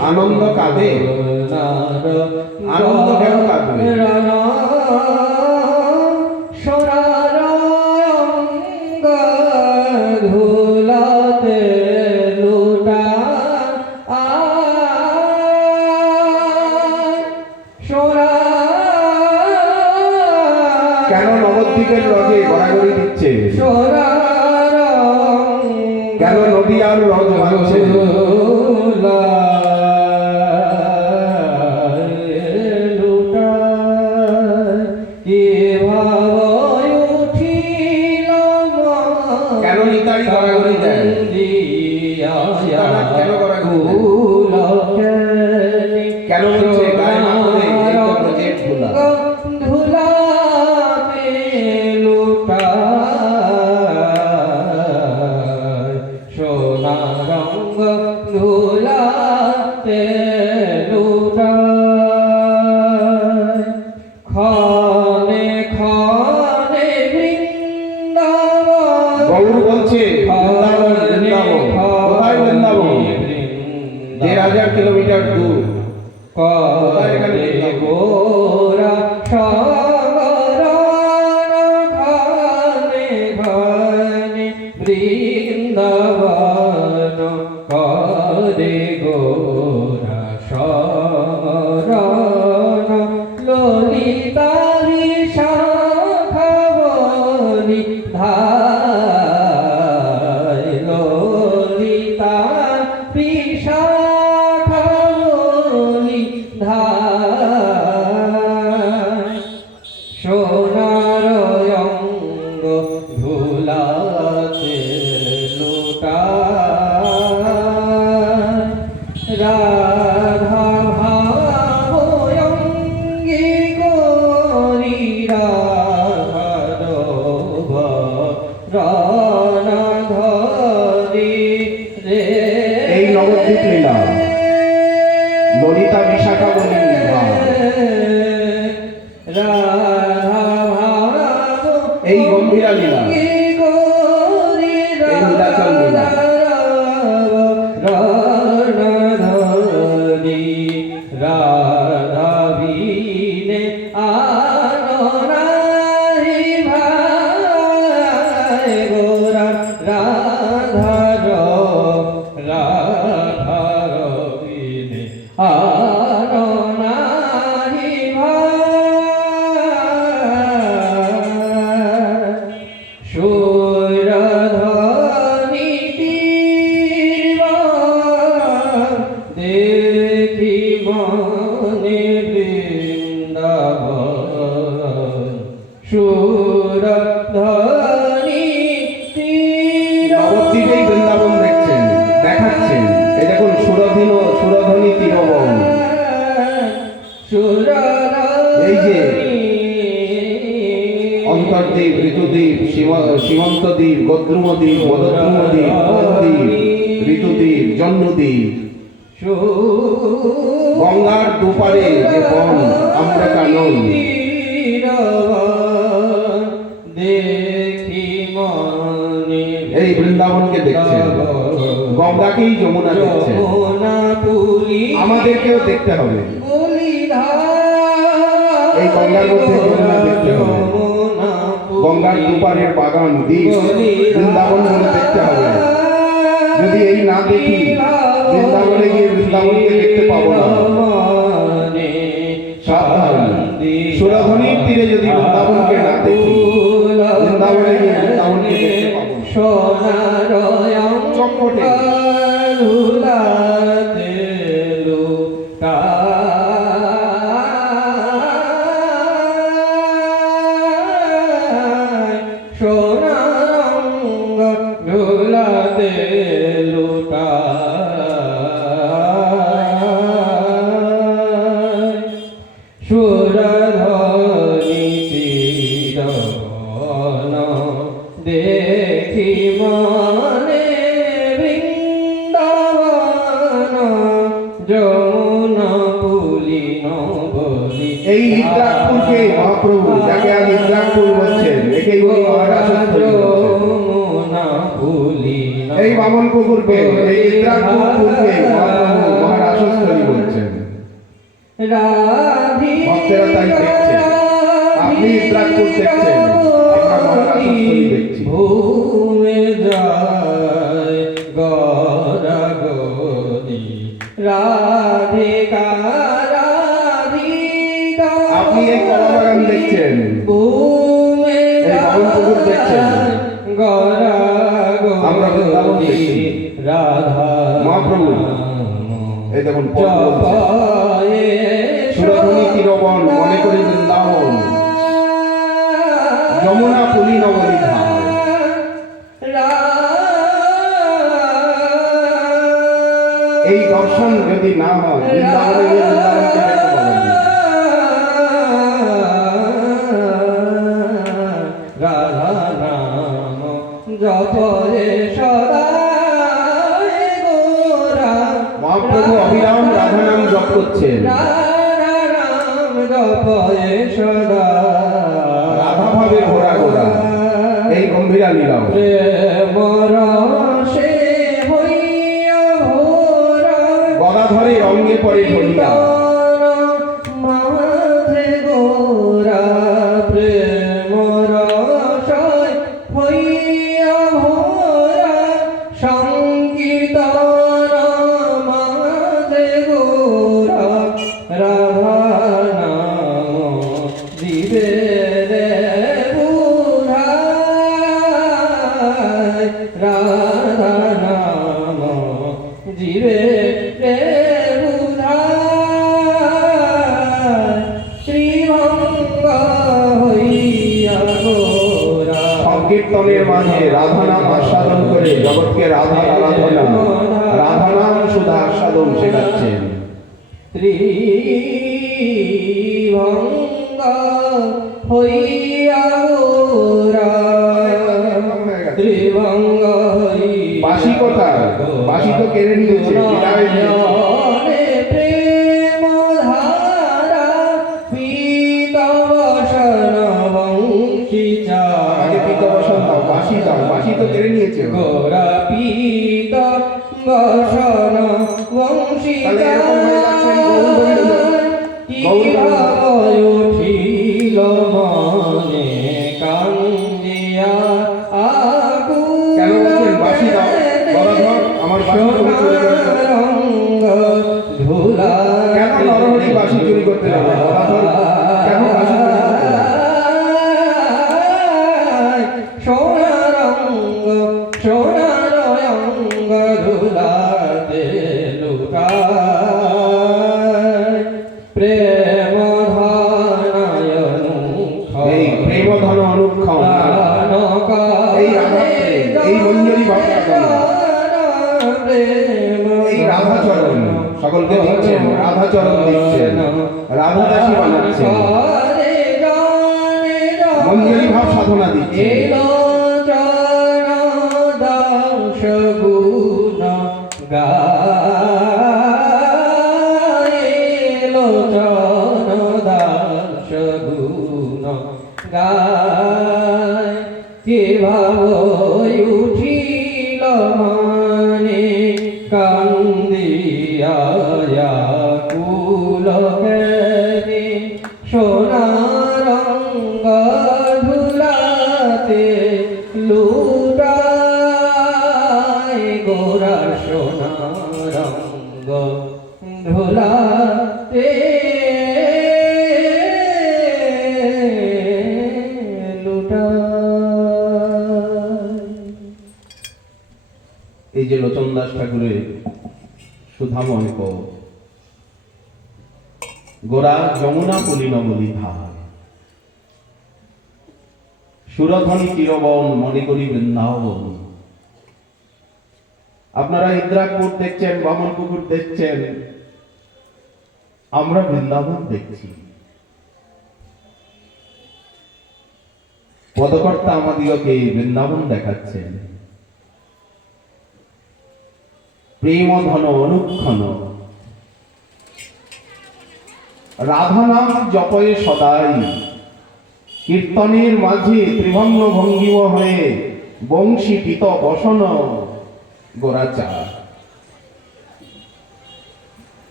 আনন্দ কাঁদে, আনন্দ কেন কাঁদবে? ধুলাতে লুটা কেন নবদ্বীপের রথে গড়াগড়ি দিচ্ছে? কেন নদীয়ার রথ ভাঙছে? কেন নিতাই গড়াগড়ি দেয়? কেন গড়াগড়ি দেয়? কেন হচ্ছে গায়ে না করে এই তো প্রজেক্ট ধুলা। সোনা রঙ ধুলা তে লুটায় খানে খানে বৃন্দাবন গৌর বলছে বৃন্দাবন বৃন্দাবন কোথায় বৃন্দাবন ১,৫০০ কিলোমিটার দূর করে গোরা সাগরান খানে খানে বৃন্দাবন করে গোরা সাগরান ললিতারি শাখাবলি ধায় ললিতা শাখাবলি ধায় সোনার অঙ্গ ধুলাতে লুটায় রাধা ভাবয়ঙ্গী করি রাধরি রে এই নবদ্বীপ লীলা ললিতা বিশাখা বলি এই গম্ভীরা লীলা এই নীলাচল লীলা রাধাবিনে আননাহি ভাই গোরা রাধার রাধারবিনে আননাহি ভাই সুরধনি তীর্বাণ দেখি মনে বৃন্দাবন সুরধনি নবদ্বীপেই বৃন্দাবন দেখছেন দেখাচ্ছেন এই দেখুন সুরধনি তীরবন এই যে অন্তর্দ্বীপ ঋতুদ্বীপ সীমন্তদ্বীপ গদ্রুমদ্বীপ মদদ্রুমদ্বীপ দ্বীপ ঋতুদ্বীপ জন্মদ্বীপ গঙ্গার দুপারে যে বন আমরা কানন দেখি মনে এই বৃন্দাবনকে দেখছেন গঙ্গাকেই যমুনা দেখছেন আমাদেরকেও দেখতে হবে এই গঙ্গার মধ্যে যমুনা দেখতে হবে গঙ্গার দুপারের বাগান দ্বীপ বৃন্দাবন বলে দেখতে হবে যদি এই না দেখি বৃন্দাবনে গিয়ে বৃন্দাবনকে দেখতে পাবো না সাবধান সুরধনির তীরে যদি বৃন্দাবনকে না দেখি বৃন্দাবনে গিয়ে বৃন্দাবনকে দেখতে পাবো না। চটপটে সোনারঙ্গ ঝুলাতে লুটায় সুরধনি তীরবন দেখি মনে বৃন্দাবন যমুনা পুলিন বলি এই ইন্দ্রাকপুরকে মহাপ্রভু যাকে আজ ইন্দ্রাকপুর বলছেন একেই বলি মহারাষ্ট্র যমুনা পুলিন এই বামন পুকুরকে এই ইন্দ্রাকপুরকে মহাপ্রভু মহারাষ্ট্রী বলছেন রাধি ভক্তেরা তাই দেখছেন আপনি ইন্দ্রাকপুর দেখছেন আমরা মহারাষ্ট্রী দেখছি ভূমে যায় গরা গরি রাধিকা রাধিকা আপনি এই কলা বাগান দেখছেন ভূমে এই বামন পুকুর দেখছেন গরা আমরা বৃন্দাবন গরি দেখছি রাধা মহাপ্রভু এই দেখুন পদ বলছেন সুরধনি তীরবন মনে করি বৃন্দাবন যমুনা পুলি নগরী ধার এই দর্শন যদি না হয় বৃন্দাবনে গিয়ে বৃন্দাবনকে দেখতে পাবেন না। রাধা নাম জপরে সদা গোরা মহাপ্রভু অবিরাম করছেন। রাধা নাম জপয়ে সদা রাধা ভাবে ঘোরা ঘোরা এই গম্ভীরা লীলাও। প্রেম রসে হইয়া ভোরা গদাধরে অঙ্গে পড়ে ঢলিয়া মাঝে গোরা প্রেম রসে হইয়া ভোরা সংকীর্তন মাঝে গোরা রাধা নাম দিবে রে বুঝায় রাধা নাম দিবে রে বুঝায় শ্রীভঙ্গ হইয়া গোরা সংকীর্তনের মাঝে রাধা নাম আস্বাদন করে জগৎকে রাধার আরাধনা, রাধা নাম সুধা আস্বাদন শেখাচ্ছেন। ত্রিভঙ্গ হইয়া গোরা ত্রিভঙ্গ বাসি কথা, বাসি তো কেড়ে নিয়েছে, বিদায় নিয়েছে। প্রেম ধারা পীতবসন বংশীচা আগে পিতবসন দাও, বাসি দাও, বাসি তো কেড়ে নিয়েছে। গোরা পীত বসন বংশীচা তাহলে এরকম হয়ে যাচ্ছেন গৌর গোবিন্দ। উঠিল মনে কান্দিয়া আকুল কেন বলছেন বাসি দাও? গদাধর আমার বাসি তুমি চুরি করেছো। ধুলা কেন নরহরি বাসি চুরি করতে যাবে? গদাধর কেন বাসি চুরি করতে যাবে? সোনার অঙ্গ সোনার অঙ্গ ধুলাতে লুকায় প্রেম ধানায়ন এই প্রেম ধন অনুক্ষণ, এই রাধা প্রেম, এই মঞ্জরি ভাব সাধনা, এই রাধাচরণ সকলকে দিচ্ছেন, রাধাচরণ দিচ্ছেন, রাধাদাসী বানাচ্ছেন, মঞ্জরি ভাব সাধনা দিচ্ছেন। কে ভাব উঠিল মানে কান্দিয়া কুল কেনে সোনার রঙ্গ ধুলাতে লুটায় গোরা সোনার রঙ্গ ধুলাতে এই যে লোচন দাস ঠাকুরের সুধাময় পদ, গোরা যমুনা পুলিন বলি ধার, সুরধ্বনি চিরবন মনে করি বৃন্দাবন। আপনারা ইন্দ্রাপুর দেখছেন, বামনপুকুর দেখছেন, আমরা বৃন্দাবন দেখছি। পদকর্তা আমাদিগকে বৃন্দাবন দেখাচ্ছেন। প্রেম ধন অনুক্ষণ রাধা নাম জপয়ে সদাই, কীর্তনের মাঝে ত্রিভঙ্গ ভঙ্গিম হয়ে বংশী পিত বসন গোরাচা।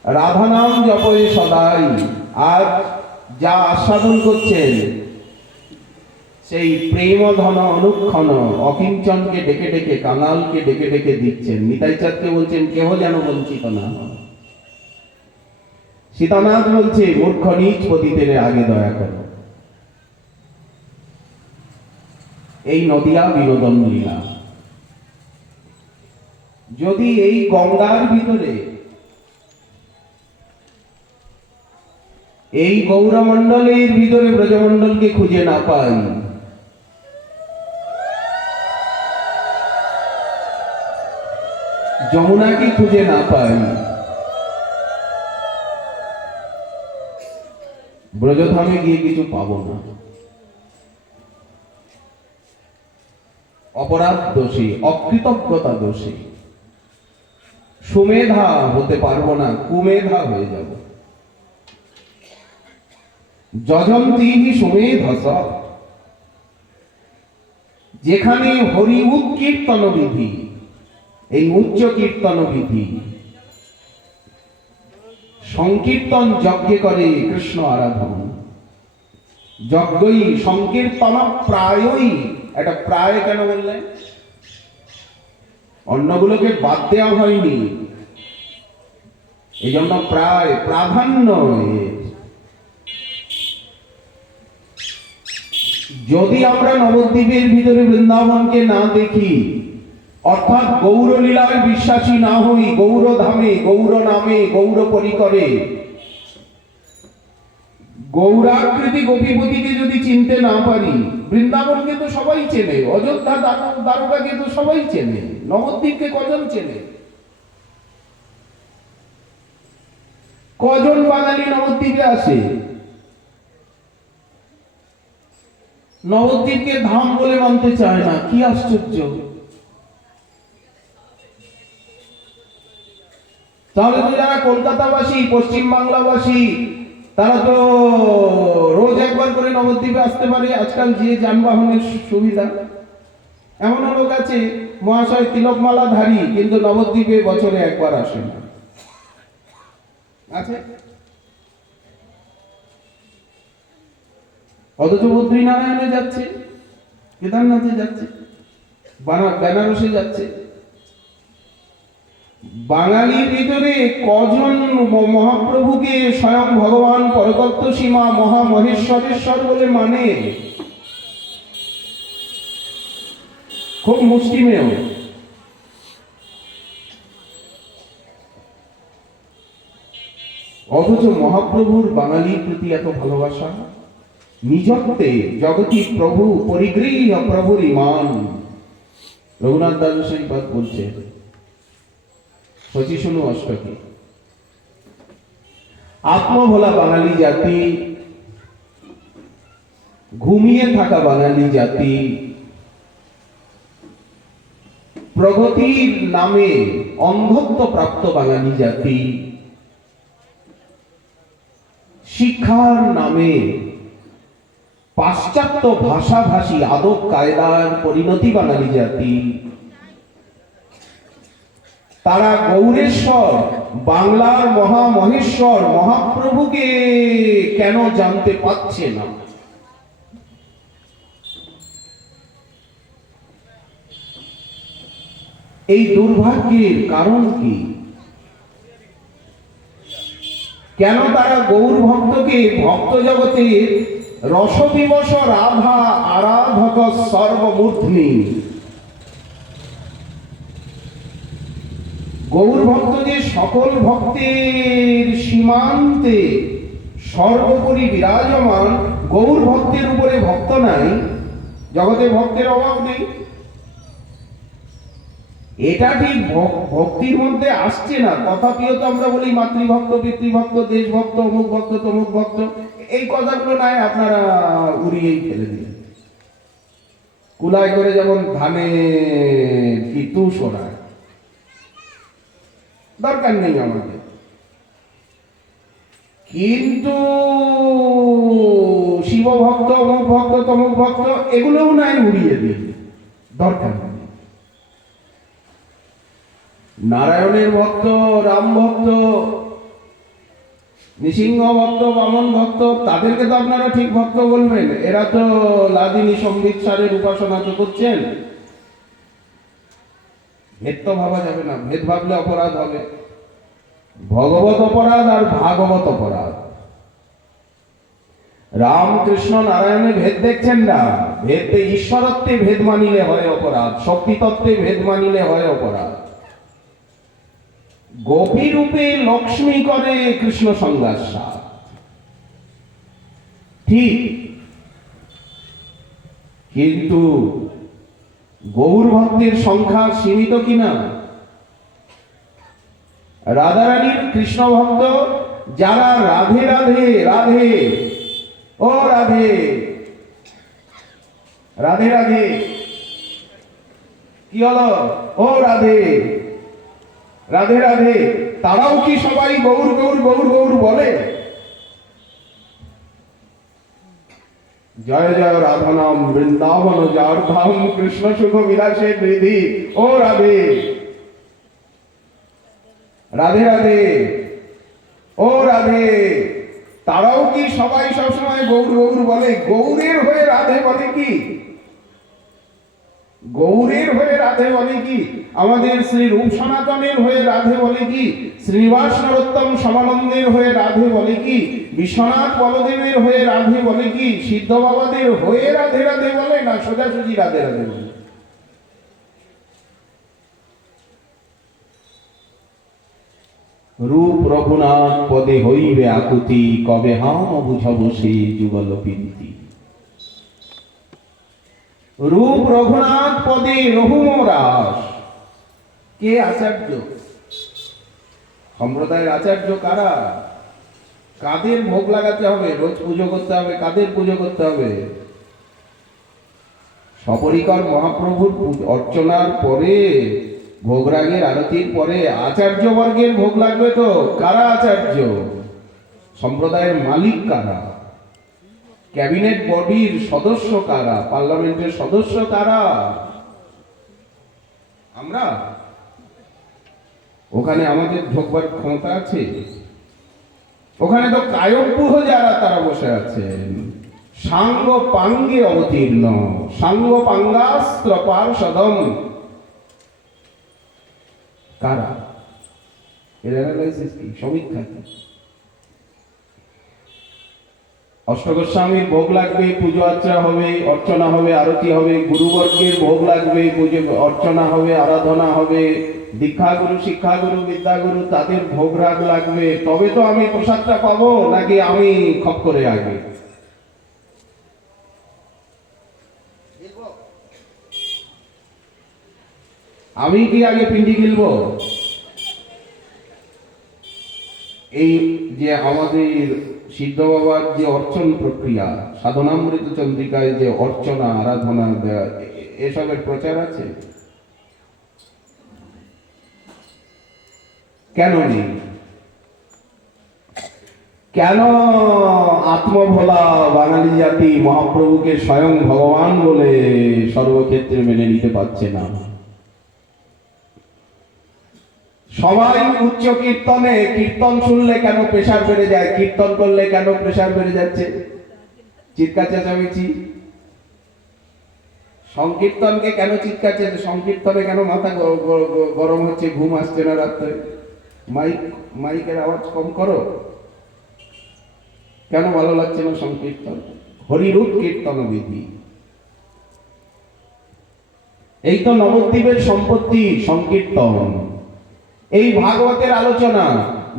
রাধা নাম জপয়ে সদাই, আর যা আস্বাদন করছেন সেই প্রেম ধন অনুক্ষণ অকিঞ্চনকে ডেকে ডেকে, কাঙালকে ডেকে ডেকে দিচ্ছেন। নিতাই চাঁদকে বলছেন কেহ যেন বঞ্চিত না হয়। সীতানাথ বলছে মূর্খ নিজ পতিতের আগে দয়া করো। এই নদিয়া বিনোদন লীলা, যদি এই গঙ্গার ভিতরে এই গৌরমণ্ডলের ভিতরে ব্রজমণ্ডলকে খুঁজে না পাই, যমুনাকে খুঁজে না পাই, ব্রজধামে গিয়ে কিছু পাবো না। অপরাধ দোষী, অকৃতজ্ঞতা দোষী, সুমেধা হতে পারবো না, কুমেধা হয়ে যাব। যজন্তি সুমেধস, যেখানে হরি উৎকীর্তন বিধি, এই উচ্চ কীর্তন বিধি, সংকীর্তন যজ্ঞে করে কৃষ্ণ আরাধন, যজ্ঞই সংকীর্তন প্রায়ই, এটা প্রায় কেন বললেন? অন্যগুলোকে বাদ দেওয়া হয়নি, এই জন্য প্রায় প্রাধান্য এর। যদি আমরা নবদ্বীপের ভিতরে বৃন্দাবনকে না দেখি, অর্থাৎ গৌরলীলায় বিশ্বাসী না হই, গৌর ধামে, গৌর নামে, গৌর পরিকরে গৌরাকৃতি গোপীপতিকে যদি চিনতে না পারি, বৃন্দাবনকে তো সবাই চেনে, অযোধ্যা দ্বারকাকে তো সবাই চেনে, নবদ্বীপকে কজন চেনে? কজন বাঙালি নবদ্বীপে আসে? নবদ্বীপকে ধাম বলে মানতে চায় না, কি আশ্চর্য! তাহলে তো যারা কলকাতাবাসী, পশ্চিম বাংলাবাসী, তারা তো রোজ একবার করে নবদ্বীপে আসতে পারে, আজকাল যে যানবাহনের সুবিধা। এমন লোক আছে মহাশয় তিলকমালা ধারী, কিন্তু নবদ্বীপে বছরে একবার আসে না, আছে। অথচ বদ্রীনারায়ণে যাচ্ছে, কেদারনাথে যাচ্ছে, বেনারসে যাচ্ছে। বাঙালির ভিতরে কজন মহাপ্রভুকে স্বয়ং ভগবান পরতত্ত্ব সীমা মহামহেশ্বরেশ্বর বলে মানে? খুব মুষ্টিমেয়। অথচ মহাপ্রভুর বাঙালির প্রতি এত ভালোবাসা, নিজত্বে জগতি প্রভু পরিগৃহ প্রভুর ইমান। রঘুনাথ দাস সেই পদ বলছে 25 অষ্টকে, আত্মভোলা বাঙালি জাতি, ঘুমিয়ে থাকা বাঙালি জাতি, প্রগতির নামে অন্ধত্ব প্রাপ্ত বাঙালি জাতি, শিক্ষার নামে পাশ্চাত্য ভাষাভাষী আদব কায়দার পরিণতি বাঙালি জাতি, তারা গৌরেশ্বর, বাংলার মহামহেশ্বর মহাপ্রভুকে কেন জানতে পারছে না? এই দুর্ভাগ্যের কারণ কি? কেন তারা গৌর ভক্তকে ভক্ত জগতের রসবিবশ রাধা আরাধক সর্বমূর্ধনি, গৌর ভক্ত যে সকল ভক্তের সীমান্তে সর্বোপরি বিরাজমান, গৌর ভক্তের উপরে ভক্ত নাই, জগতে ভক্তের অভাব নেই, এটা ঠিক ভক্তির মধ্যে আসছে না। তথাপিও তো আমরা বলি মাতৃভক্ত, পিতৃভক্ত, দেশভক্ত, অমুক ভক্ত, তমুক ভক্ত, এই কথাগুলো নাই আপনারা উড়িয়েই ফেলে দিলেন। কুলায় করে যেমন ধানে কি তুষ ওড়ায়, দরকার নেই আমাদের। কিন্তু শিব ভক্ত, অমুক ভক্ত, তমুক ভক্ত, এগুলোও নাই উড়িয়ে দিন, দরকার নেই। নারায়ণের ভক্ত, রাম ভক্ত, নৃসিংহ ভক্ত, বামন ভক্ত, তাদেরকে তো আপনারা ঠিক ভক্ত বলবেন। এরা তো লাদিনী সম্বিৎসারের উপাসনা তো করছেন। ভেদ তো ভাবা যাবে না, ভেদ ভাবলে অপরাধ হবে। ভগবত অপরাধ আর ভাগবত অপরাধ। রাম কৃষ্ণ নারায়ণে ভেদ দেখছেন না, ভেদ ঈশ্বরত্বে ভেদ মানিলে হয় অপরাধ, শক্তি তত্ত্বে ভেদ মানিলে হয় অপরাধ। গোপী রূপে লক্ষ্মী করে কৃষ্ণ সংঘাত, ঠিক, কিন্তু গৌর ভক্তের সংখ্যা সীমিত কিনা? রাধারানীর কৃষ্ণ ভক্ত যারা রাধে রাধে রাধে, ও রাধে রাধে রাধে, কি হলো, ও রাধে রাধে রাধে, তারাও কি সবাই গৌর গৌর গৌর গৌর বলে? জয় জয় রাধা নাম বৃন্দাবন যার ধাম কৃষ্ণ সুখ বিলাসের হৃদি। ও রাধে রাধে রাধে, ও রাধে। তারাও কি সবাই সবসময় গৌর গৌর বলে? গৌরের হয়ে রাধে বলে কি? গৌরের হয়ে রাধে বলে কি? আমাদের শ্রী রূপ সনাতনের হয়ে রাধে বলে কি? শ্রীনিবাস নরোত্তম সমানন্দের হয়ে রাধে বলে কি? বিশ্বনাথ বলদেবের হয়ে রাধে বলে কি? সিদ্ধ বাবাদের হয়ে রাধে রাধে বলে, না সোজাসুজি রাধে রাধে বলে? রূপ রঘুনাথ পদে হইবে আকুতি, কবে হাম বুঝাব সে যুগল প্রীতি। রূপ রঘুনাথ পদে রহুম রাস। কে আচার্য? সম্প্রদায়ের আচার্য কারা? কাদের ভোগ লাগাতে হবে? রোজ পুজো করতে হবে। কাদের পুজো করতে হবে? সপরিকর মহাপ্রভুর অর্চনার পরে, ভোগরাগের আরতির পরে আচার্য বর্গের ভোগ লাগবে। তো কারা আচার্য? সম্প্রদায়ের মালিক কারা? ক্যাবিনেট বডির সদস্য কারা? পার্লামেন্টের সদস্য কারা? আমরা? ওখানে আমাদের ঢোকবার ক্ষমতা আছে? ওখানে তো কায়ব্যূহ যারা তারা বসে আছেন, সাঙ্গ পাঙ্গে অবতীর্ণ, সাঙ্গ পাঙ্গাস্ত্র পার্ষদম। কারা? এর অ্যানালাইসিস কি? সমীক্ষা কি? অষ্টগোস্বামীর ভোগ লাগবে, পুজো আর্চনা হবে, অর্চনা হবে, আরতি হবে। গুরুবর্গের ভোগ লাগবে, পুজো অর্চনা হবে, আরাধনা হবে। দীক্ষাগুরু, শিক্ষাগুরু, বিদ্যাগুরু, তাদের ভোগ রাগ লাগবে। তবে তো আমি প্রসাদটা পাবো, নাকি আমি খপ করে আগে? আমি কি আগে পিন্ডি গিলবো? এই যে আমাদের সিদ্ধ বাবার যে অর্চন প্রক্রিয়া, সাধনামৃত চন্দ্রিকায় যে অর্চনা আরাধনা এসবের প্রচার আছে? কেন নেই? কেন আত্মভোলা বাঙালি জাতি মহাপ্রভুকে স্বয়ং ভগবান বলে সর্বক্ষেত্রে মেনে নিতে পারছে না? সবাই উচ্চ কীর্তনে, কীর্তন শুনলে কেন প্রেশার বেড়ে যায়? কীর্তন করলে কেন প্রেশার বেড়ে যাচ্ছে? চিৎকার চেঁচামেচি। সংকীর্তনকে কেন চিৎকার চেঁচে? সংকীর্তনে কেন মাথা গরম হচ্ছে, ঘুম আসছে না রাত্রে? মাইকের আওয়াজ কম করো। কেন ভালো লাগছে না সংকীর্তন? হরিরূপ কীর্তন বিধি। এই তো নবদ্বীপের সম্পত্তি সংকীর্তন, এই ভাগবতের আলোচনা।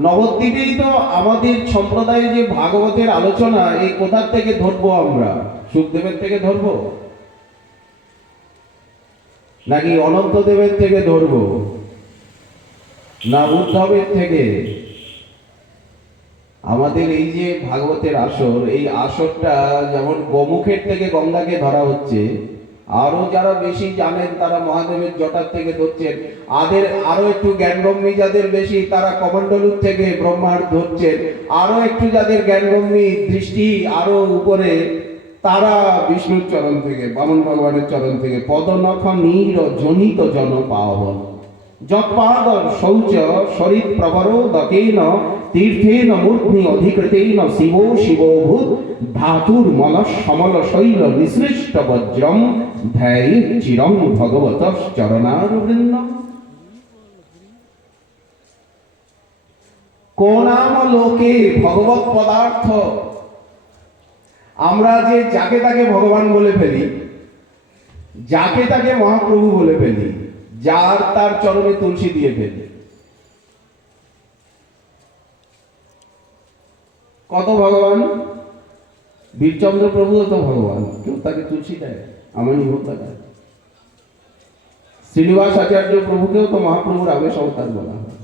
নবদ্বীপেই তো আমাদের সম্প্রদায়ে যে ভাগবতের আলোচনা, এই কোথার থেকে ধরবো আমরা? সুখদেবের থেকে ধরবো, নাকি অনন্তদেবের থেকে ধরবো, না উদ্ধবের থেকে? আমাদের এই যে ভাগবতের আসর, এই আসরটা যেমন গোমুখের থেকে গঙ্গাকে ধরা হচ্ছে, আরো যারা বেশি জানেন তারা মহাদেবের জটার থেকে ধরছেন। আরো একটু জ্ঞানগম্যী যাদের বেশি, তারা কমণ্ডলুর থেকে ব্রহ্মার ধরছেন। আরো একটু যাদের জ্ঞানগম্যী দৃষ্টি আরো উপরে, তারা বিষ্ণুর চরণ থেকে, বামন ভগবানের চরণ থেকে। পদনখ নীর জনিত জন পাবন, যৎপাদ শৌচ শরীর প্রবরোদকেন তীর্থেন মূর্ধ্নি অধিকৃতেন শিব শিবভূত ধাতুর মল সমল শৈল নিসৃষ্ট বজ্রম ধ্যায় চিরং ভগবত চরণার বৃন্দ। কোনাম লোকে ভগবত পদার্থ। আমরা যে যাকে তাকে ভগবান বলে ফেলি, যাকে তাকে মহাপ্রভু বলে ফেলি, যার তার চরণে তুলসী দিয়ে ফেলি। কত ভগবান! বীরচন্দ্র প্রভু তো ভগবান, কেউ তাকে তুলসী দেয়? আমারই ভোগ লাগায়। শ্রীনিবাস আচার্য প্রভুকেও তো মহাপ্রভুর আবেশ অবতার বলা হয়,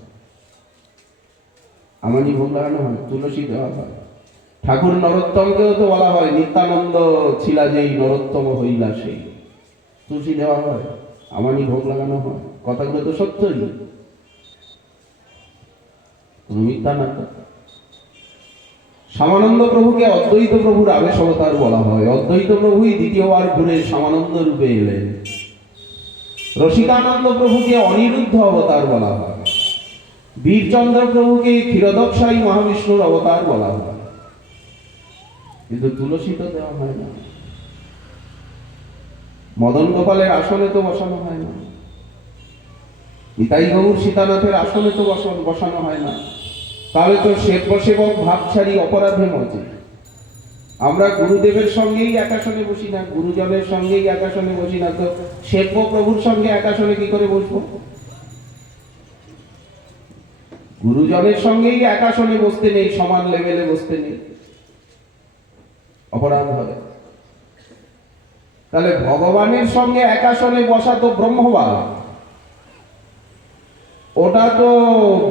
আমারই ভোগ লাগানো হয়, তুলসী দেওয়া হয়। ঠাকুর নরোত্তমকেও তো বলা হয়, নিত্যানন্দ ছিলা যেই নরোত্তম হইলা সেই, তুলসী দেওয়া হয়, আমারই ভোগ লাগানো হয়। কথাগুলো তো সত্যই, মিথ্যা না তো। শ্যামানন্দ প্রভুকে অদ্বৈত প্রভুর আবেশ অবতার বলা হয়। অদ্বৈত প্রভুই দ্বিতীয়বার ঘুরে শ্যামানন্দ রূপে এলেন। রসিকানন্দ প্রভুকে অনিরুদ্ধ অবতার বলা হয়। বীরচন্দ্র প্রভুকে ক্ষীরোদকশায়ী মহাবিষ্ণুর অবতার বলা হয়। কিন্তু তুলসী তো দেওয়া হয় না, মদন গোপালের আসনে তো বসানো হয় না, নিতাই গৌর সীতানাথের আসনে তো বসানো হয় না। তাহলে তো সেবক ভাবছাড়ি অপরাধে মজে। আমরা গুরুদেবের সঙ্গেই একাসনে বসি না, গুরুজনের সঙ্গেই একাসনে বসি না, তো সেব্য প্রভুর সঙ্গে একাসনে কি করে বসবো? গুরুজনের সঙ্গেই একাসনে বসতে নেই, সমান লেভেলে বসতে নেই, অপরাধ হবে। তাহলে ভগবানের সঙ্গে একাসনে বসা তো ব্রহ্মবাদ, ওটা তো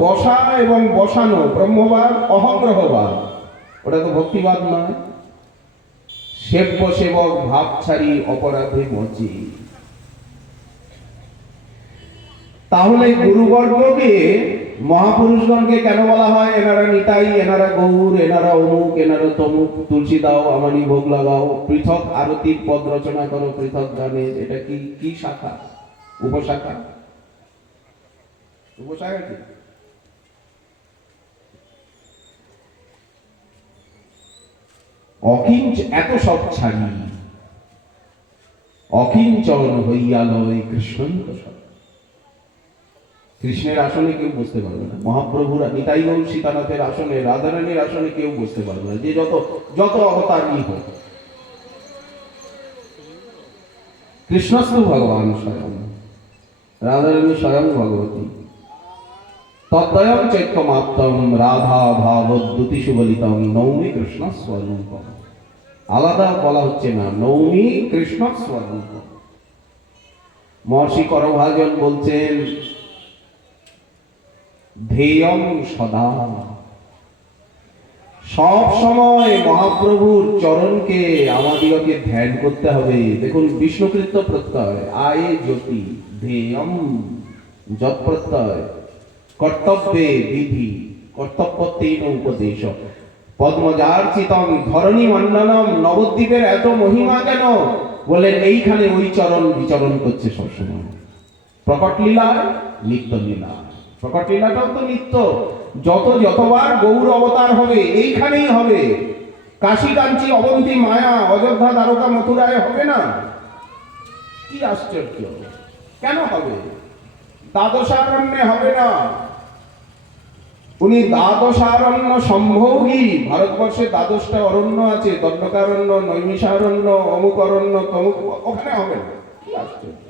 বসা এবং বসানো ব্রহ্মবাদ, অহগ্রহবাদ, ওটা তো ভক্তিবাদ নয়। সেব্য সেবক ভাবছাড়ি অপরাধে মজি। তাহলে গুরুবর্গকে, মহাপুরুষগণকে কেন বলা হয় এনারা নিতাই, এনারা গৌর, এনারা অমুক, এনারা তমুক, তুলসী দাও, আমানি ভোগ লাগাও, পৃথক আরতির পদ রচনা করো, পৃথক গানের? এটা কি শাখা? উপশাখা? উপশাখা কি? এত সব ছাড়ি অকিঞ্চন হইয়া লয় কৃষ্ণ। কৃষ্ণের আসনে কেউ বসতে পারবে না, মহাপ্রভুর নিতাই গৌর সীতানাথের আসনে, রাধারানীর আসনে কেউ বসতে পারবে না, যে যত অবতারই হোক। কৃষ্ণস্তু ভগবান স্বয়ং, রাধারানী স্বয়ং ভগবতী। তদ্বয়ং চৈত্যমাত্তম রাধা ভাবদ্যুতি সুবলিতম নৌমি কৃষ্ণ স্বরূপম। আলাদা বলা হচ্ছে না, নৌমি কৃষ্ণ স্বরূপম। মহর্ষি করভাজন বলছেন ধ্যেয়ং সদা, সব সময় মহাপ্রভুর চরণকে আমাদিগকে ধ্যান করতে হবে। দেখুন বিষ্ণুকৃত প্রত্যয় আয়ে জ্যোতি, ধ্যেয়ং যৎ প্রত্যয়, কর্তব্যে বিধি, কর্তব্যতেন উপদেশ, পদ্মজার্চিতম ধরণী মণ্ডনম। নবদ্বীপের এত মহিমা কেন? বলেন এইখানে ওই চরণ বিচরণ করছে সবসময়। প্রকট লীলা, নিত্য লীলা, প্রকট লীলাটাও তো নিত্য। যতবার গৌর অবতার হবে এইখানেই হবে। কাশী কাঞ্চি অবন্তী মায়া অযোধ্যা দ্বারকা মথুরায় হবে না? কি আশ্চর্য! কেন হবে? দ্বাদশারণ্যে হবে না। উনি দ্বাদশারণ্য সম্ভোগী। ভারতবর্ষে দ্বাদশটা অরণ্য আছে, দণ্ডকারণ্য, নৈমিষারণ্য, অমুক অরণ্য, তমুক, ওখানে হবে না। কি আশ্চর্য!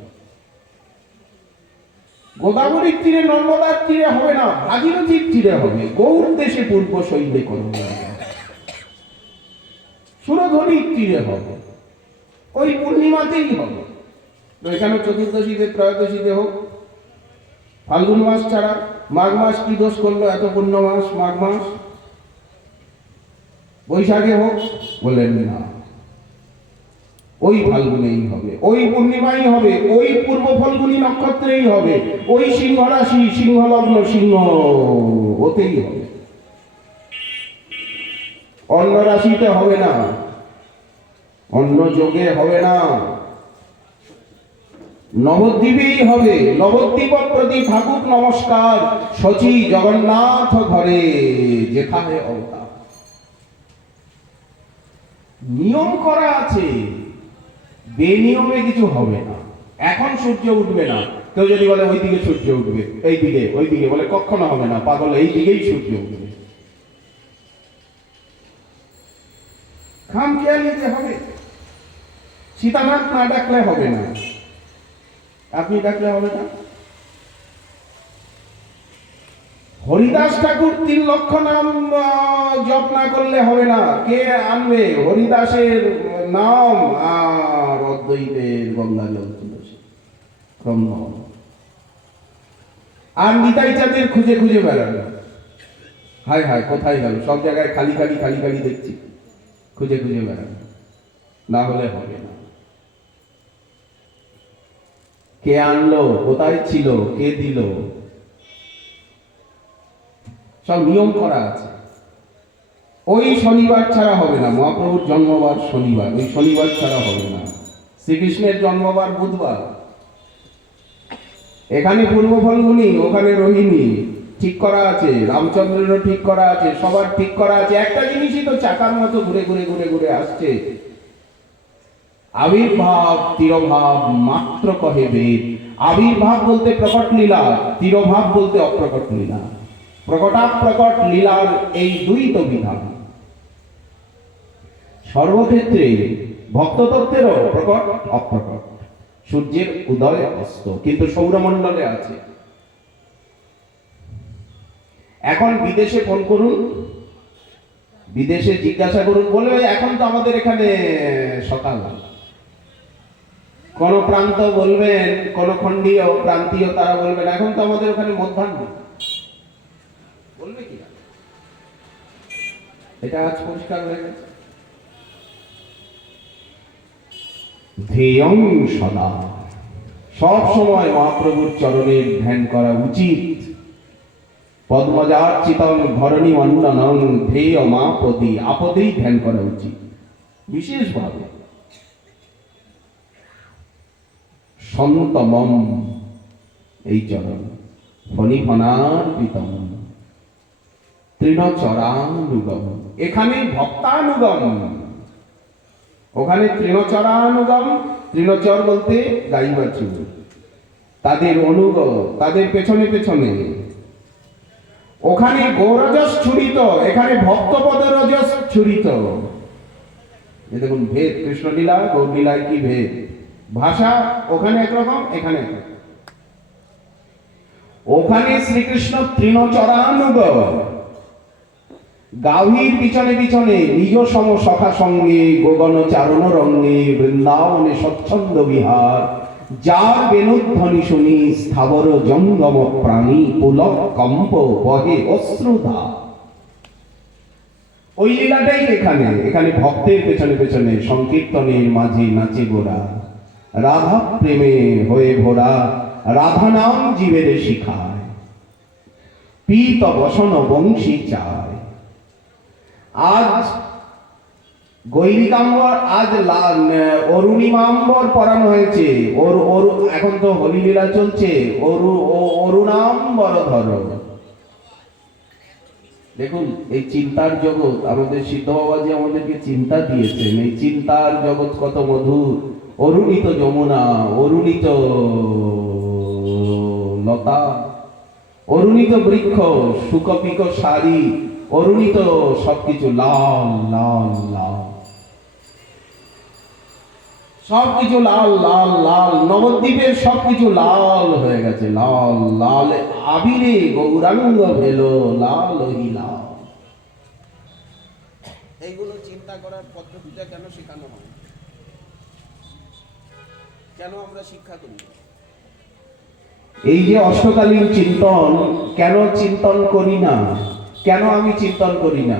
গোদাবরীর তীরে, নর্মদার তীরে হবে না, ভাগীরথীর তীরে হবে। গৌর দেশে পূর্ব শৈলে করবে, সুরধনীর তীরে হবে, ওই পূর্ণিমাতেই হবে। এখানে চতুর্দশীতে, ত্রয়োদশীতে হোক, ফাল্গুন মাস ছাড়া। মাঘ মাস কি দোষ করলো? এত পূর্ণ মাস মাঘ মাস। বৈশাখে হোক, বললেন না, ওই ফাল্গুনেই হবে, ওই পূর্ণিমাই হবে, ওই পূর্ব ফাল্গুনী নক্ষত্রেই হবে, ওই সিংহ রাশি, সিংহ লগ্ন, সিংহ, ওতেই হবে। অন্য রাশিতে হবে না, অন্য যোগে হবে না, নবদ্বীপেই হবে। নবদ্বীপ প্রতি থাকুক নমস্কার, শচী জগন্নাথ ঘরে যেখানে অবতার। নিয়ম করা আছে, বেনিয়মে কিছু হবে না। এখন সূর্য উঠবে না, কেউ যদি বলে ওই দিকে সূর্য উঠবে, এই দিকে, ওই দিকে, বলে কখনো হবে না, পাগল, এই দিকেই সূর্য উঠবে। খামখেয়ালিতে হবে। সীতানাথ না ডাকলে হবে না, আপনি ডাকলে হবে না। হরিদাস ঠাকুর 3 লক্ষ নাম জপ না করলে হবে না। কে আনবে হরিদাসের নাম আর অদ্বৈতের গঙ্গা জল তুলসী ক্রম? আর নিতাই চাঁদের খুঁজে খুঁজে বেড়ানো, হায় হায় কোথায় গেল, সব জায়গায় খালি খালি খালি খালি দেখছি, খুঁজে খুঁজে বেড়ানো, না হলে হবে না। কে আনলো, কোথায় ছিল, কে দিল, সব নিয়ম করা আছে। ওই শনিবার ছাড়া হবে না, মহাপ্রভুর জন্মবার শনিবার, ওই শনিবার ছাড়া হবে না। শ্রীকৃষ্ণের জন্মবার বুধবার। এখানে পূর্ব ফল্গুনি, ওখানে রোহিণী ঠিক করা আছে, রামচন্দ্রেরও ঠিক করা আছে, সবার ঠিক করা আছে। একটা জিনিসই তো চাকার মতো ঘুরে ঘুরে ঘুরে ঘুরে আসছে। আবির্ভাব তিরোভাব মাত্র কহে বেদ। আবির্ভাব বলতে প্রকট লীলা, তিরোভাব বলতে অপ্রকট লীলা। প্রকটাপ্রকট লীলার এই দুই তো বিধান। সর্বক্ষেত্রে ভক্ততত্ত্বেরও প্রকট অপ্রকট, সূর্যের উদয় অস্ত, কিন্তু সৌরমণ্ডলে আছে। এখন বিদেশে ফোন করুন, বিদেশে জিজ্ঞাসা করুন, বলবে এখন তো আমাদের এখানে সকাল। কোন প্রান্ত বলবেন, কোন খণ্ডীয় প্রান্তীয়, তারা বলবেন এখন তো আমাদের ওখানে মধ্যাহ্ন। বলবে কি না? এটা আজ পরিষ্কার হয়ে গেছে। ধ্যেয়ং সদা, সব সময় মহাপ্রভুর চরণের ধ্যান করা উচিত। পদ্মজার্চিতং ধরণী মণ্ডনং ধ্যেয় মাপতি, আপদেই ধ্যান করা উচিত বিশেষভাবে। সন্তমম, এই চরণ ফণিফণার্পিতম তৃণচরানুগম, এখানে ভক্তানুগম, ওখানে তৃণচরানুগম। তৃণচর বলতে গাই বাছুর, তাদের অনুগম, তাদের পেছনে পেছনে। ওখানে গৌরজস ছুরিত, এখানে ভক্তপদের রজস ছুরিত। দেখুন ভেদ, কৃষ্ণলীলা গৌরলীলায় কি ভেদ। ভাষা ওখানে একরকম, এখানে একরকম। ওখানে শ্রীকৃষ্ণ তৃণচরানুগ, গাভীর পিছনে পিছনে নিজ সম সখা সঙ্গে গোগন চারণ রঙ্গে বৃন্দাবনে স্বচ্ছন্দ বিহার। যার বেণুধ্বনি শুনি স্থাবর জঙ্গম প্রাণী পুলক কম্প বহে অশ্রুধা। ওই লীলাটাই এখানে। এখানে ভক্তের পেছনে পেছনে সংকীর্তনের মাঝে নাচে গোরা, রাধা প্রেমে হয়ে ভোরা, রাধা নাম জীবের শিখায়, পীত বসন বংশী চায়। আজ গৈরিকাম্বর, আজ অরুণিমাম্বর পড়ানো হয়েছে। এখন তো হোলি লীলা চলছে, অরুণাম্বর ধর। দেখুন এই চিন্তার জগৎ, আমাদের সিদ্ধ বাবাজি আমাদেরকে চিন্তা দিয়েছেন। এই চিন্তার জগৎ কত মধুর। অরুণিত যমুনা, অরুণিত লতা, অরুণিত বৃক্ষ, সুকপিক শাড়ি, অরুণিত সবকিছু লাল লাল লাল, সবকিছু লাল লাল লাল। নবদ্বীপের সবকিছু লাল হয়ে গেছে, লাল লাল। আবিরে গৌরাঙ্গ ভেল লাল হি লাল। এইগুলো চিন্তা করার পদ্ধতিটা কেন শেখানো হয়? কেন আমরা শিক্ষা করি? এই যে অষ্টকালীন চিন্তন, কেন চিন্তন করি না? কেন আমি চিন্তন করি না?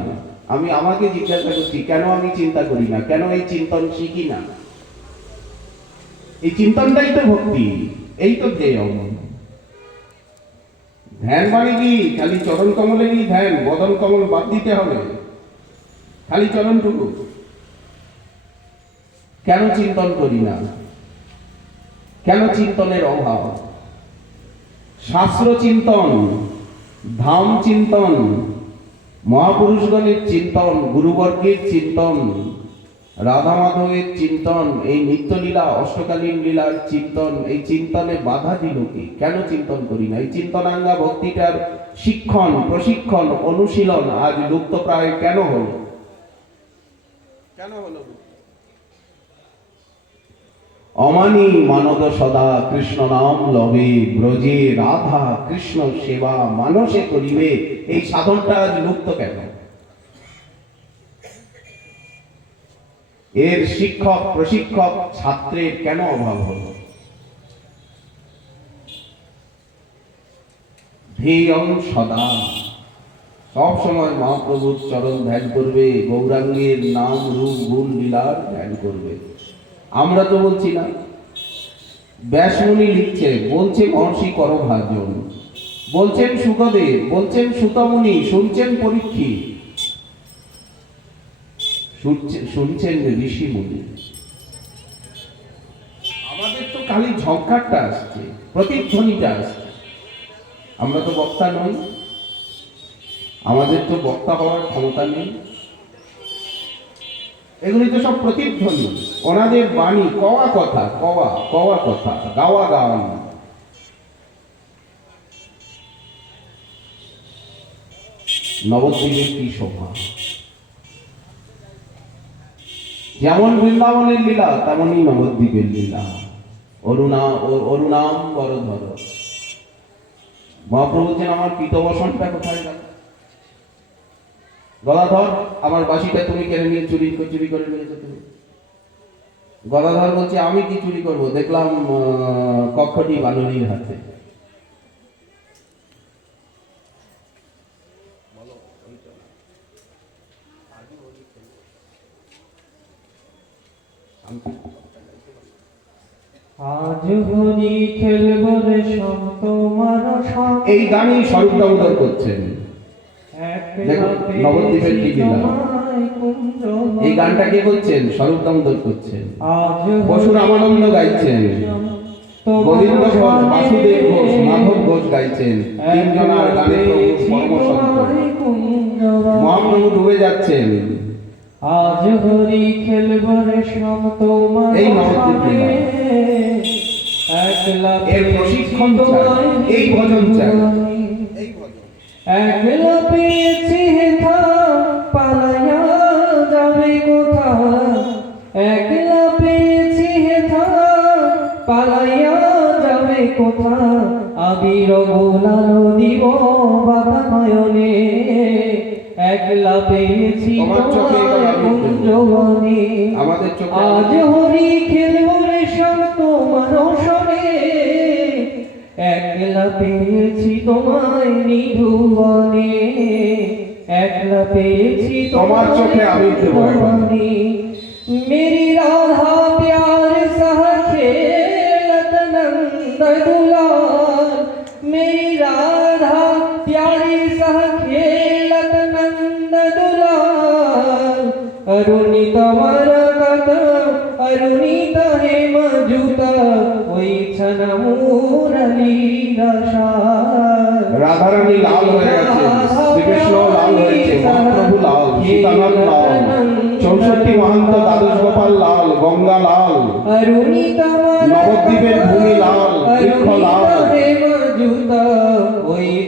আমি আমাকে জিজ্ঞাসা করছি, কেন আমি চিন্তা করি না? কেন এই চিন্তন শিখি না? এই চিন্তনটাই তো ভক্তি, এই তো ধ্যেয়। ধ্যান মানে কি? খালি চরণ কমলে কি ধ্যান? বদন কমল বাদ দিতে হবে, খালি চরণটুকু। কেন চিন্তন করি না? কেন চিন্তনের অভাব? শাস্ত্র চিন্তন, ধাম চিন্তন, মহাপুরুষগণের চিন্তন, গুরুবর্গের চিন্তন, রাধা মাধবের চিন্তন, এই নিত্যলীলা অষ্টকালীন লীলার চিন্তন, এই চিন্তনে বাধা দিল কি? কেন চিন্তন করি না? এই চিন্তনাঙ্গা ভক্তিটার শিক্ষণ, প্রশিক্ষণ, অনুশীলন আজ লুপ্ত প্রায় কেন হলো? কেন হলো? অমানি মানদ সদা কৃষ্ণ নাম লবে, ব্রজে রাধা কৃষ্ণ সেবা মানসে করিবে। এই সাধনটা আজ লুপ্ত কেন? এর শিক্ষক, প্রশিক্ষক, ছাত্রের কেন অভাব হলো? ধ্যেয়ং সদা, সব সময় মহাপ্রভুর চরণ ধ্যান করবে, গৌরাঙ্গের নাম রূপ গুণ লীলার ধ্যান করবে। আমরা তো বলছি না, ব্যাসমুনি লিখছে, বলছে মহর্ষি করভাজন, বলছেন সুখদেব, বলছেন সুতমুনি, শুনছেন পরীক্ষিত। শুনছেন ঋষি মুনি। আমাদের তো খালি ঝঙ্কারটা আসছে, প্রতিধ্বনিটা আসছে। আমরা তো বক্তা নই, আমাদের তো বক্তা হওয়ার ক্ষমতা নেই। এগুলি তো সব প্রতিধ্বনি, ওনাদের বাণী, কওয়া কথা, কওয়া কথা, গাওয়া গান। নবদ্বীপের কি শোভা! যেমন বৃন্দাবনের লীলা তেমনই নবদ্বীপের লীলা। অরুণাম বরধর। মহাপ্রভু বলছেন, আমার পীতবসনটা কোথায় গেল? গদাধর, আমার বাঁশিটা তুমি কেড়ে নিয়ে চুরি করে নিয়েছো তুমি। গদাধর বলছে, আমি কি চুরি করব? দেখলাম কক্ষটি বানরীর হাতে। আজ হোলি খেলব রে সব তোমার সঙ্গে। এই গানই স্বরূপ দামোদর করছেন। দেখুন নবদ্বীপের কি লীলা। এই গানটা কে করছেন? স্বরূপ দামোদর করছেন। বসু রামানন্দ গাইছেন, গোবিন্দ ঘোষ, বাসুদেব ঘোষ, মাধব ঘোষ গাইছেন। তিনজনার গানে প্রভু পরমসন্ত। মহাপ্রভু ডুবে যাচ্ছেন। আজ হরি খেলব রে সব তোমার এই নবদ্বীপ লীলা। একলা এর প্রশিক্ষণ চাই, এই ভজন চাই। একলা পেয়েছি হেথা পালাইয়া যাবে কোথা। একলা পেয়েছি হেথা পালাইয়া যাবে কোথা। আবির গোলালো দিব বাধা নয়নে। একলা পেয়েছি তোমায় কুঞ্জবনে। আমাদের চোখে আজ হরি খেলব রে সব তোমার সনে। একলা পেয়েছি তোমায় নিধুবনে। একলা পেয়েছি তোমার চোখে আমি দেব ভুবনে। मेरी राधा प्यार सह खेलत नंद दुलार। मेरी राधा प्यारी सह खेलत नंद दुलार। अरुणित मरकत अरुणित हे मजुत ওই ছন মুরলী রসার। রাধারানী লাল হয়ে গেছে, শ্রীকৃষ্ণ লাল হয়েছে, মহাপ্রভু লাল, সীতানাথ লাল, 64 মহান্ত দ্বাদশ গোপাল লাল, গঙ্গা লাল, নবদ্বীপের ভূমি লাল, বৃক্ষ লাল,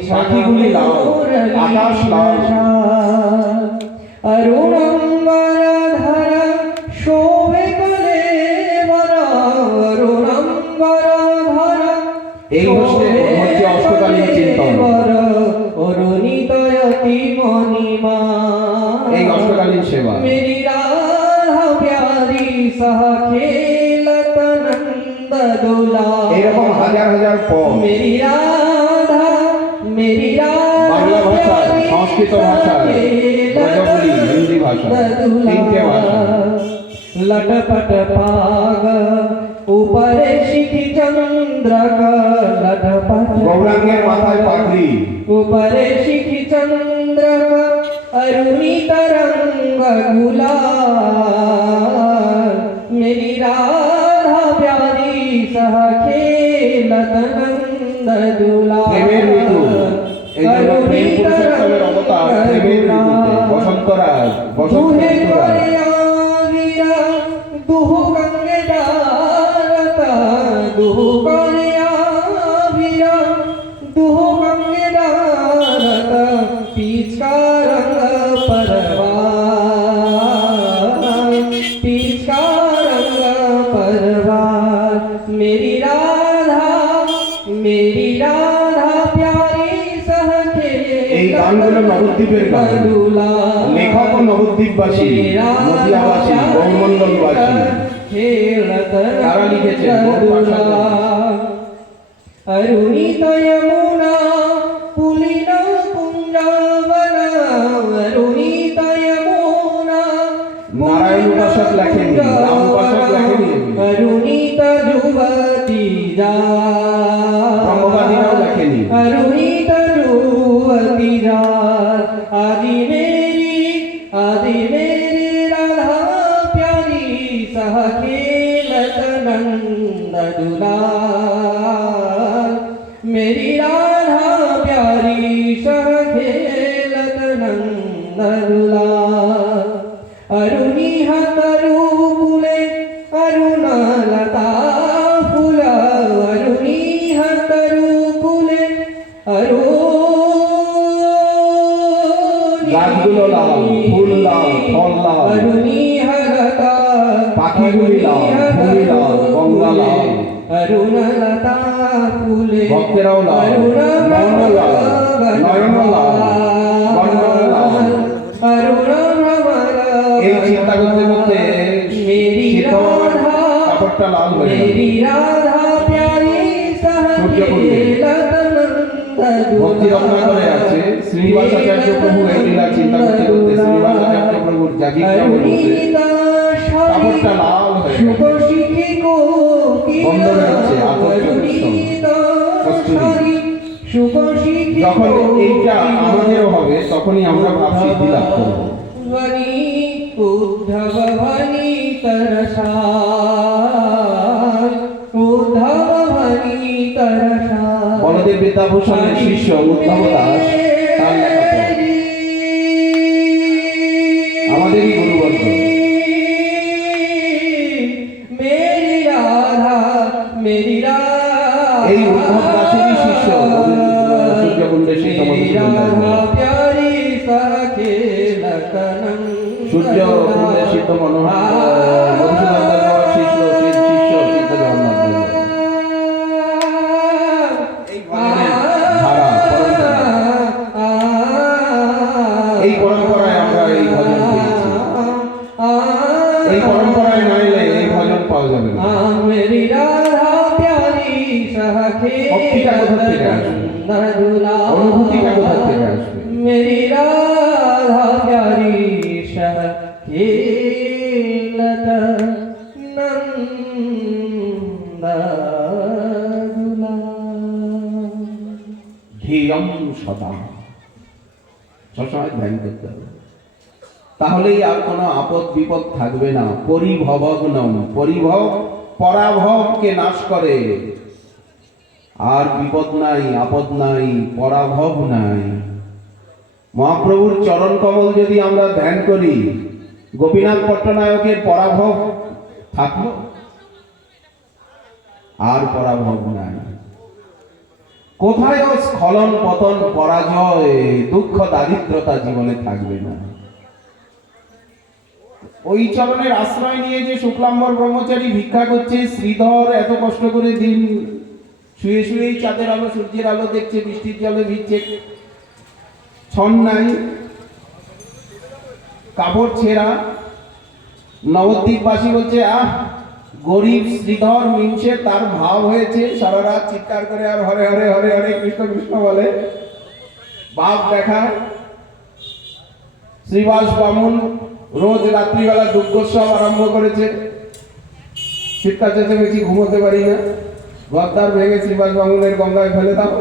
পাখিগুলি লাল, আকাশ লাল। অরুণম্বরধর শোভে কলে বরা। অরুণম্বরধর এই হচ্ছে অষ্টকালীন চিন্তন। অরুণিতয়তি মণিমা। এই অষ্টকালীন সেবা। मेरी राधा प्यारी सह खेलत नंद दुलार। এরকম হাজার হাজার পদ मेरी राधा বাংলা ভাষা, সংস্কৃত ভাষা, ব্রজবুলি, হিন্দি ভাষা, তিনটে ভাষা। लटपट पाग ऊपर शिखी चंद्र का। लटपट গৌরাঙ্গের মাথায় পাগড়ি, ऊपर शिखी चंद्र का अरुणित रंग गुलाल। मेरी राधा प्यारी सह खेलत नंद दुलार। প্রেমের ঋতু, এই জন্য প্রেম পুরুষোত্তমের অবতার প্রেমের ঋতুতে। বসন্ত রাজ, বসন্ত দুহে ঋতুরাজ। করিয়া দুহু গঙ্গে ডারতা। দুহু করিয়া দুহু গঙ্গে ডারতা। पीच का रंग परवार। पीच का रंग परवार। मेरी राधा प्यारी सह এই গানগুলো নবদ্বীপের গান। লেখক নবদ্বীপবাসী, নদিয়াবাসী, গৌরমণ্ডলবাসী। তারা লিখেছেন। अरुणित यमुना पुलिन कुंजवना। अरुणित यमुना নারায়ণ উপাসক লেখেনি, রাম উপাসক লেখেনি, अरुणित जुवती जा। ব্রহ্মবাদীরাও লেখেনি। अरुणित जुवती जा। आदि मेरी राधा खेलत नंदलुला अरुणी हातरू फुले अरुणलता फुला अरुणी हातरू फुले গাছগুলো লাল, ফুল লাল, ফল লাল, अरुणी हलता পাখিগুলি লাল, ভূমি লাল, গঙ্গা লাল, अरुणलता फुले ভক্তেরাও লাল, মন লাল, নয়ন লাল, বর্ণ লাল। এই চিন্তা করতে করতে শীত কাপড়টা লাল হয়ে গেল। ভক্তি রত্না করে আছে শ্রীনিবাসাচার্য প্রভু এই লীলা চিন্তা করতে করতে শ্রীনিবাসাচার্য প্রভুর জাগিরটা বলছে কাপড়টা লাল হয়ে গেল। বন্ধ হচ্ছে যখন এইটা আমাদের হবে তখনই আমরা ভাব সিদ্ধি লাভ করবো। উদ্ধব ভনি তরসা উদ্ধব ভনি তরসা বলদেব বিদ্যাভূষণের শিষ্য উদ্ধব দাস তার লেখা পড়ে। আমাদেরই গুরুবর্গ মেরি রাধা মেরি রাধা এই উদ্ধব দাসেরই শিষ্য সূর্যকুণ্ডে সেই রাধা প্যারি সখে লতনম সূর্যকুণ্ডে সিদ্ধ মনোহর মধুসূদন দেব শিষ্য সিদ্ধ জগন্নাথ দেব। এই ভজনের ধারা এই পরম্পরায় আমরা এই ভজন পেয়েছি। এই পরম্পরায় না এলে এই ভজন পাওয়া যাবে না। মেরি রাধা প্যারি সখে ভক্তিটা কোথা থেকে আসবে? অনুভূতিটা কোথা থেকে আসবে? मेरी राधा प्यारी सखी लता नंदलुला ধীরম সদা সবসময় ধ্যান করতে হবে, তাহলেই আর কোনো আপদ বিপদ থাকবে না। পরিভবগ্নম পরিভব পরাভবকে নাশ করে, আর বিপদ নাই, আপদ নাই, পরাভব নাই। মহাপ্রভুর চরণ কমল যদি আমরা ধ্যান করি, গোপীনাথ পট্টনায়কের পরাভব থাকলো? আর পরাভব নাই। কোথায় স্খলন পতন পরাজয় দুঃখ দারিদ্রতা জীবনে থাকবে না। ওই চরণের আশ্রয় নিয়ে যে শুক্লাম্বর ব্রহ্মচারী ভিক্ষা করছে, শ্রীধর এত কষ্ট করে দিন শুয়ে শুয়েই চাঁদের আলো সূর্যের আলো দেখছে, বৃষ্টির জলে ভিজছে, ছন নাই, কাপড় ছেঁড়া। নবদ্বীপবাসী বলছে গরিব শ্রীধর মিনসে তার ভাব হয়েছে, সারা রাত চিৎকার করে আর হরে হরে হরে হরে কৃষ্ণ কৃষ্ণ বলে, ভাব দেখায়। শ্রীবাস বামুন রোজ রাত্রিবেলা দুর্গোৎসব আরম্ভ করেছে, চিৎকার চেঁচেমেচি ঘুমোতে পারি না, গদ্দার ভেঙে শ্রীবাস বামুনের গঙ্গায় ফেলে দাও,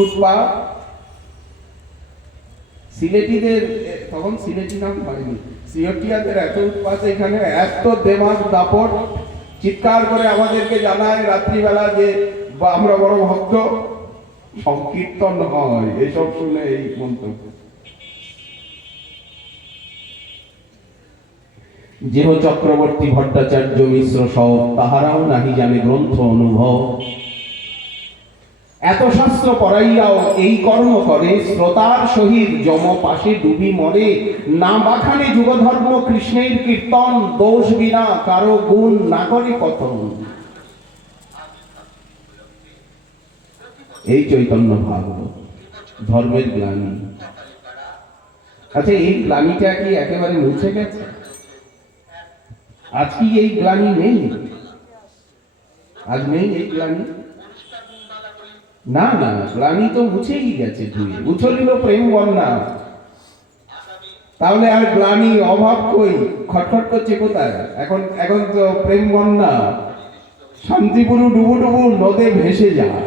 উৎপা। সিলেটিদের তখন সিলেটি নাম হয়নি, সিলেটিয়াদের এত উৎপাত, এখানে এত দেমাগ দাপট, চিৎকার করে আমাদেরকে জানায় রাত্রিবেলা যে আমরা বড় ভক্ত, সংকীর্তন হয়, এসব শুনে এই মন্তব্য। যেহ চক্রবর্তী ভট্টাচার্য মিশ্র সহ তাহারাও নাহি জানে গ্রন্থ অনুভব। এত শাস্ত্র পড়াইয়াও এই কর্ম করে, শ্রোতার সহিত যম পাশে ডুবি মরে। না বাখানে যুগধর্ম কৃষ্ণের কীর্তন, দোষ বিনা কারো গুণ না করে কথন। এই চৈতন্য ভাগবত ধর্মের গ্লানি। আচ্ছা, এই গ্লানিটা কি একেবারে মুছে গেছে? আজ কি এই গ্লানি নেই? আজ নেই এই গ্লানি? না না, গ্লানি তো মুছেই গেছে, ধুয়ে উছলিল প্রেম বন্যা। তাহলে আর গ্লানি অভাব কই? খটখট করছে কোথায়? এখন এখন তো প্রেম বন্যা। শান্তিপুর ডুবু ডুবু নদে ভেসে যায়,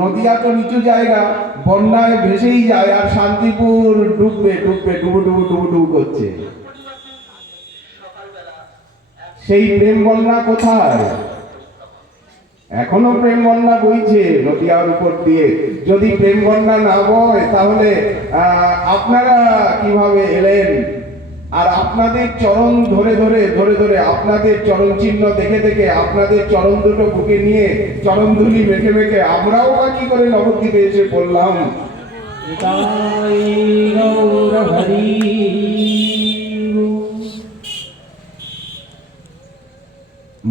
নদিয়া তো নিচু জায়গা, বন্যায় ভেসেই যায়, আর শান্তিপুর ডুববে ডুববে ডুবু ডুবু ডুবু ডুবু করছে। সেই প্রেম বন্যা কোথায়? এখনো প্রেম বন্যা বইছে নদিয়ার উপর দিয়ে। যদি প্রেম বন্যা না বয় তাহলে আপনারা কিভাবে এলেন? আর আপনাদের চরণ ধরে ধরে ধরে ধরে আপনাদের চরণ চিহ্ন দেখে দেখে আপনাদের চরণ দুটো বুকে নিয়ে চরণ ধুলি মেখে মেখে আমরাও বা কি করে নবদ্বীপে এসে পড়লাম। তাই গৌর হরি।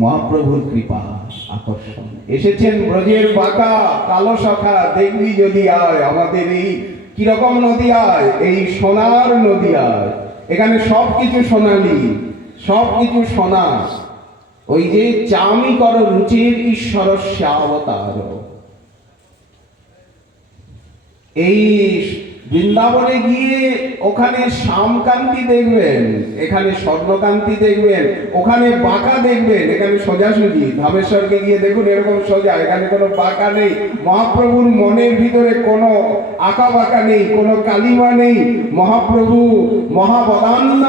মহাপ্রভুর কৃপা আকর্ষণ এসেছেন ব্রজের বাঁকা কালো শাখা দেখবি যদি আয় আমাদের এই কিরকম নদিয়ায়, এই সোনার নদিয়ায়। এখানে সবকিছু সোনালি, সবকিছু সোনা। ওই যে চামি কর রুচির ঈশ্বর অবতার। এই বৃন্দাবনে গিয়ে ওখানে শ্যামকান্তি দেখবেন, এখানে স্বর্ণকান্তি দেখবেন, ওখানে বাঁকা দেখবেন, এখানে সোজাসুজি। ধামেশ্বরকে গিয়ে দেখুন এরকম সোজা, এখানে কোনো বাঁকা নেই। মহাপ্রভুর মনের ভিতরে কোনো আঁকা বাঁকা নেই, কোনো কালিমা নেই। মহাপ্রভু মহাবদান্য,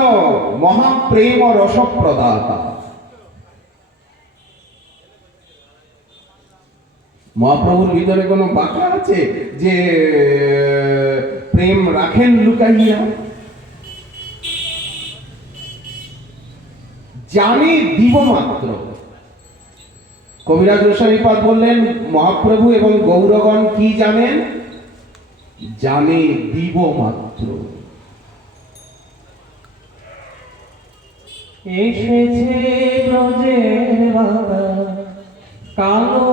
মহাপ্রেম রসপ্রদাতা। মহাপ্রভুর ভিতরে কোনো বাঁকা আছে যে প্রেম রাখেন লুকাইয়া? জানি দিব মাত্র। কবিরাজ গোস্বামীপাদ বললেন মহাপ্রভু এবং গৌরগণ কি জানেন? জানে দিব মাত্র। এসেছে ব্রজের বাঁকা কালো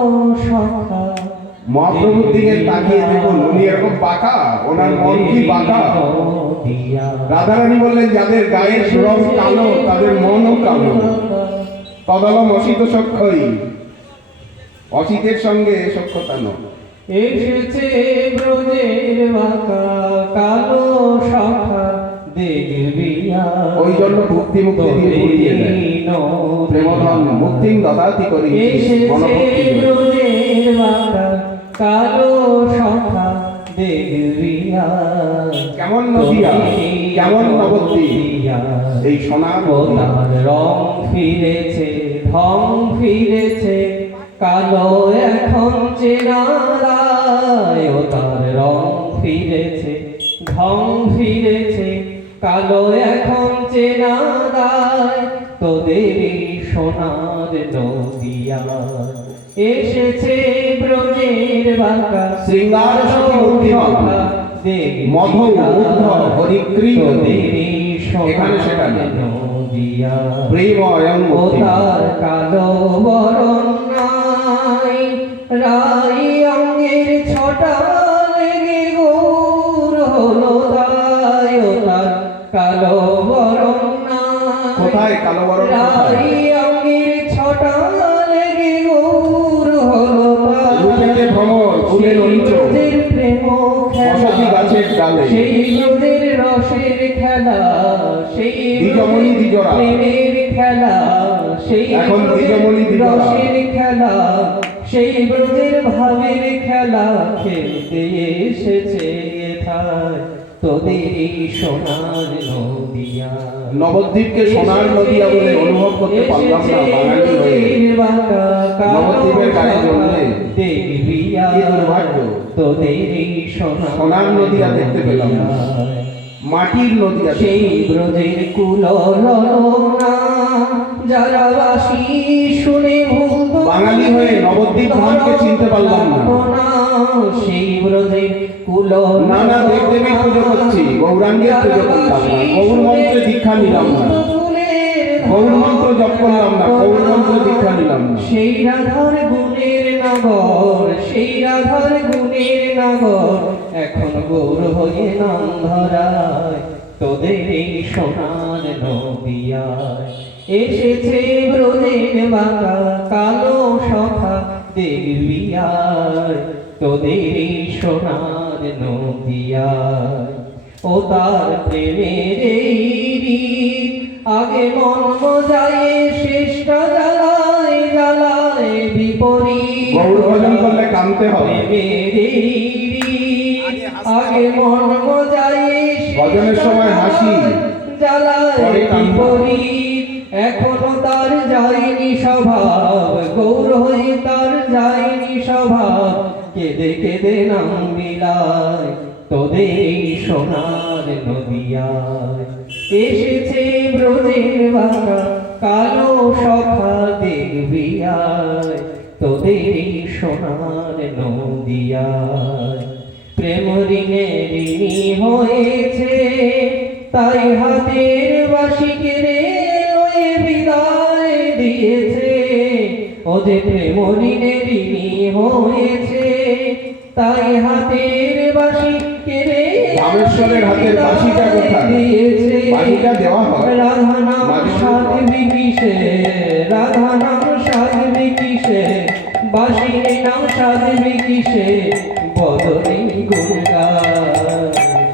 শাখা। মহাপ্রভুর দিকে তাকিয়ে দেখুন, উনি এরকম বাঁকা, ওনার মন কি বাঁকা। রাধারানী বললেন যাদের গায়ের রং কালো তাদের মনও কালো। তদলম অসিত সক্ষই, অসিতের সঙ্গে সক্ষতা নয়। এসেছে ব্রজের বাঁকা কালো শাখা দেখবি ওই জন্য ভক্তি মুক্তি দিয়ে ঘুরিয়ে দেয়। প্রেমধন মুক্তি দদাতি করি। এসেছে ব্রজের বাঁকা কালো শাখা দেখবি কেমন নদিয়া, কেমন নবদ্বীপ, এই সোনার তার রং ফিরেছে, ঢং ফিরেছে, কালো এখন চেনারায়। ও তার রং ফিরেছে, ঢং ফিরেছে, কালো এখন চেনারায়। তোদের সোনার নদিয়া এসেছে ব্রজের বাঁকা শৃঙ্গার সখী মূর্তিমালা, মধু মুগ্ধ হরিগ্রীব। এখানে সেটা নেই। নদিয়া প্রেম অয়ং ও তার কালো বরণ নাই, রাই অঙ্গের ছটা লেগে গৌর হলো তাই। ও তার কালো বরণ নাই, কোথায় কালো বরণ? রাই অঙ্গের ছটা লেগে গৌর হলো তাই। রূপেতে ভ্রমর, ফুলের অঞ্চল, প্রেম বসতি গাছের ডালে, সেই ব্রজের রসের খেলা, সেই দ্বিজমণি দ্বিজরা, প্রেমের খেলা, সেই এখন দ্বিজমণি দ্বিজরা, রসের খেলা, সেই ব্রজের ভাবের খেলা খেলতে এসেছে এথায় তোদের এই সোনার নদিয়া। নবদ্বীপকে সোনার নদিয়া বলে অনুভব করতে পারলাম না বাঙালি হয়ে। নবদ্বীপের গায়ে জন্মে কি দুর্ভাগ্য, তোদের এই সোনার নদিয়া দেখতে পেলাম না, মাটির নদিয়া। সেই ব্রজের কুলনা যারা বাসি শুনে ভুলতো বাঙালি হয়ে নবদ্বীপ ধামকে চিনতে পারলাম না। সেই ব্রজের কুলনা নানা দেবদেবীর পুজো করছি, গৌরাঙ্গের পুজো করলাম না, গৌর মন্ত্রে দীক্ষা নিলাম না, গৌর মন্ত্র জপ করলাম না, গৌর মন্ত্র দীক্ষা নিলাম না। সেই রাধার গুণের নগর, সেই রাধার গুণের নগর এখন গৌর হয়ে নাম ধরায় তোদের এই সোনার নদিয়ায়। এসেছে ব্রজের বাঁকা কালো শাখা দেখবি আয় তোদের এই সোনার নদিয়ায়। ও তার প্রেমের এই রীত আগে মন মজায় শেষটা জ্বালায় জ্বালায় বিপরীত। গৌর ভজন করলে কাঁদতে হবে। প্রেমের এই রীত আগে মন মজায় ভজনের সময় হাসি, জ্বালায় পরে কান্না। বিপরীত। এখনো তার যায়নি স্বভাব, গৌর হয়ে তার যায়নি স্বভাব, কেঁদে কেঁদে নাম বিলায় তোদের এই সোনার নদিয়ায়। এসেছে ব্রজের বাঁকা কালো সখা দেখবি আয়, তোদের এই সোনার নদিয়ায়। প্রেম ঋণে ঋণী হয়েছে, তাই হাতের বাঁশি কেড়ে লয়ে বিদায় দিয়েছে। ও যে প্রেম ঋণে ঋণী হয়েছে, তাই হাতের বাঁশি কেড়ে রামেশ্বরের হাতের বাঁশিটা কোথায়? দিয়েছে। বাঁশিটা দেওয়া হয় রাধা নাম মাঝে সাধবি কিসে, রাধা নাম সাধবি কিসে, বাঁশির নাম সাধবি কিসে, বদলে গুণগা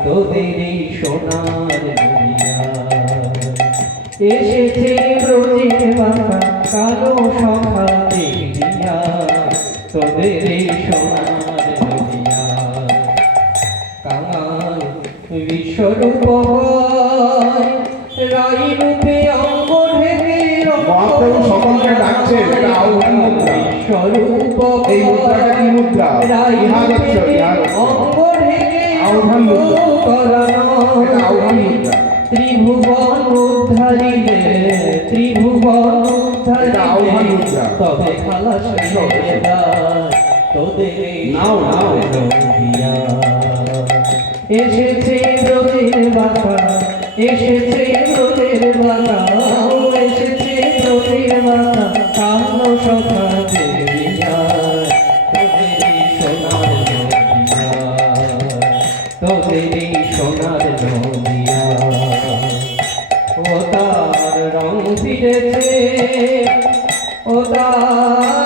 তোদের এই সোনার দুনিয়া। এসেছে ব্রজের বাঁকা কালো সখা দেখিয়া, তোদের এই সোনার দুনিয়া। কাঙাল বিশ্বরূপ রাই রূপে অঙ্গ ঢেকে মহাপ্রভু সকলকে ডাকছেন, এটা আহ্বান মুদ্রা। বিশ্বরূপ এই মুদ্রাটা কি মুদ্রা? রাই ইহাদচ্ছ, রূপে ইহাদচ্ছ। অঙ্গ ঢেকে আহ্বান মুদ্রা। করানো এটা আহ্বান মুদ্রা। ত্রিভুবন উদ্ধারিলে, ত্রিভুবন এটা আহ্বান উদ্ধারিলে, মুদ্রা। তবে খালাস এসো, এসো। তোদের এই নাও, নাও। নদিয়া। এসেছে ব্রজের বাঁকা, এসেছে ব্রজের বাঁকা, এসেছে ব্রজের বাঁকা কালো সখা দেখিয়া, তোদের এই সোনার নদিয়া, তোদের এই সোনার নদিয়া। ও তার রং ফিরেছে, ও তার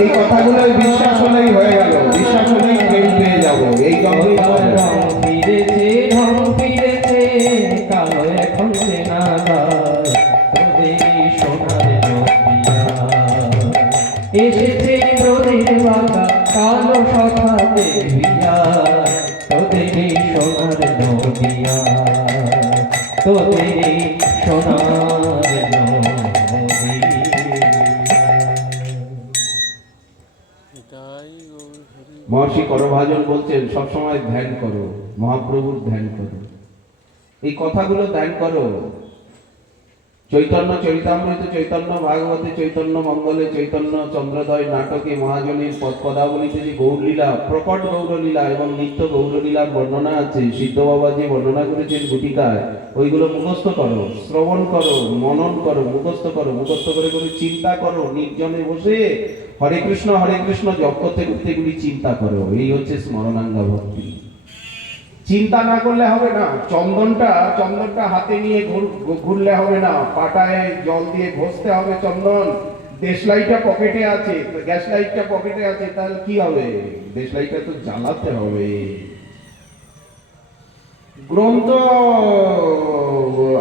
এই কথাগুলো বিশ্বাস হলেই হয়ে গেল, বিশ্বাস হলেই প্রেম পেয়ে যাবো। এই গল্পই হবে। রং ফিরেছে, রং ফিরেছে, কালো এখন চেনা যায়, তোদের এই সোনার নদিয়া। এসেছে ব্রজের বাঁকা কালো সখা দেখিয়া, তোদের এই সোনার নদিয়া, তোদের এই সোনার নদিয়া। মহর্ষি করভাজন বলছেন সবসময় ধ্যান করো, মহাপ্রভুর ধ্যান করো, এই কথাগুলো ধ্যান করো। চৈতন্য চরিতামৃত, চৈতন্য ভাগবতে, চৈতন্য মঙ্গলে, চৈতন্য চন্দ্রোদয় নাটকে মহাজনীর পদাবলিতে যে গৌরলীলা, প্রকট গৌরলীলা এবং নিত্য গৌরলীলার বর্ণনা আছে, সিদ্ধ বাবা যে বর্ণনা করেছেন গুটিকায়, ওইগুলো মুখস্থ করো, শ্রবণ করো, মনন করো, মুখস্থ করো, মুখস্থ করে করে চিন্তা করো, নির্জনে বসে হরে কৃষ্ণ জপ করতে করতে এগুলি চিন্তা করো। এই হচ্ছে স্মরণাঙ্গা ভক্তি। চিন্তা না করলে হবে না। চন্দনটা হাতে নিয়ে ঘুরলে হবে না, পাটায় জল দিয়ে ঘষতে হবে চন্দন। দেশলাইটা পকেটে আছে, গ্যাস লাইটটা পকেটে আছে, তাহলে কি হবে? দেশলাইটা তো জ্বালাতে হবে। গ্রন্থ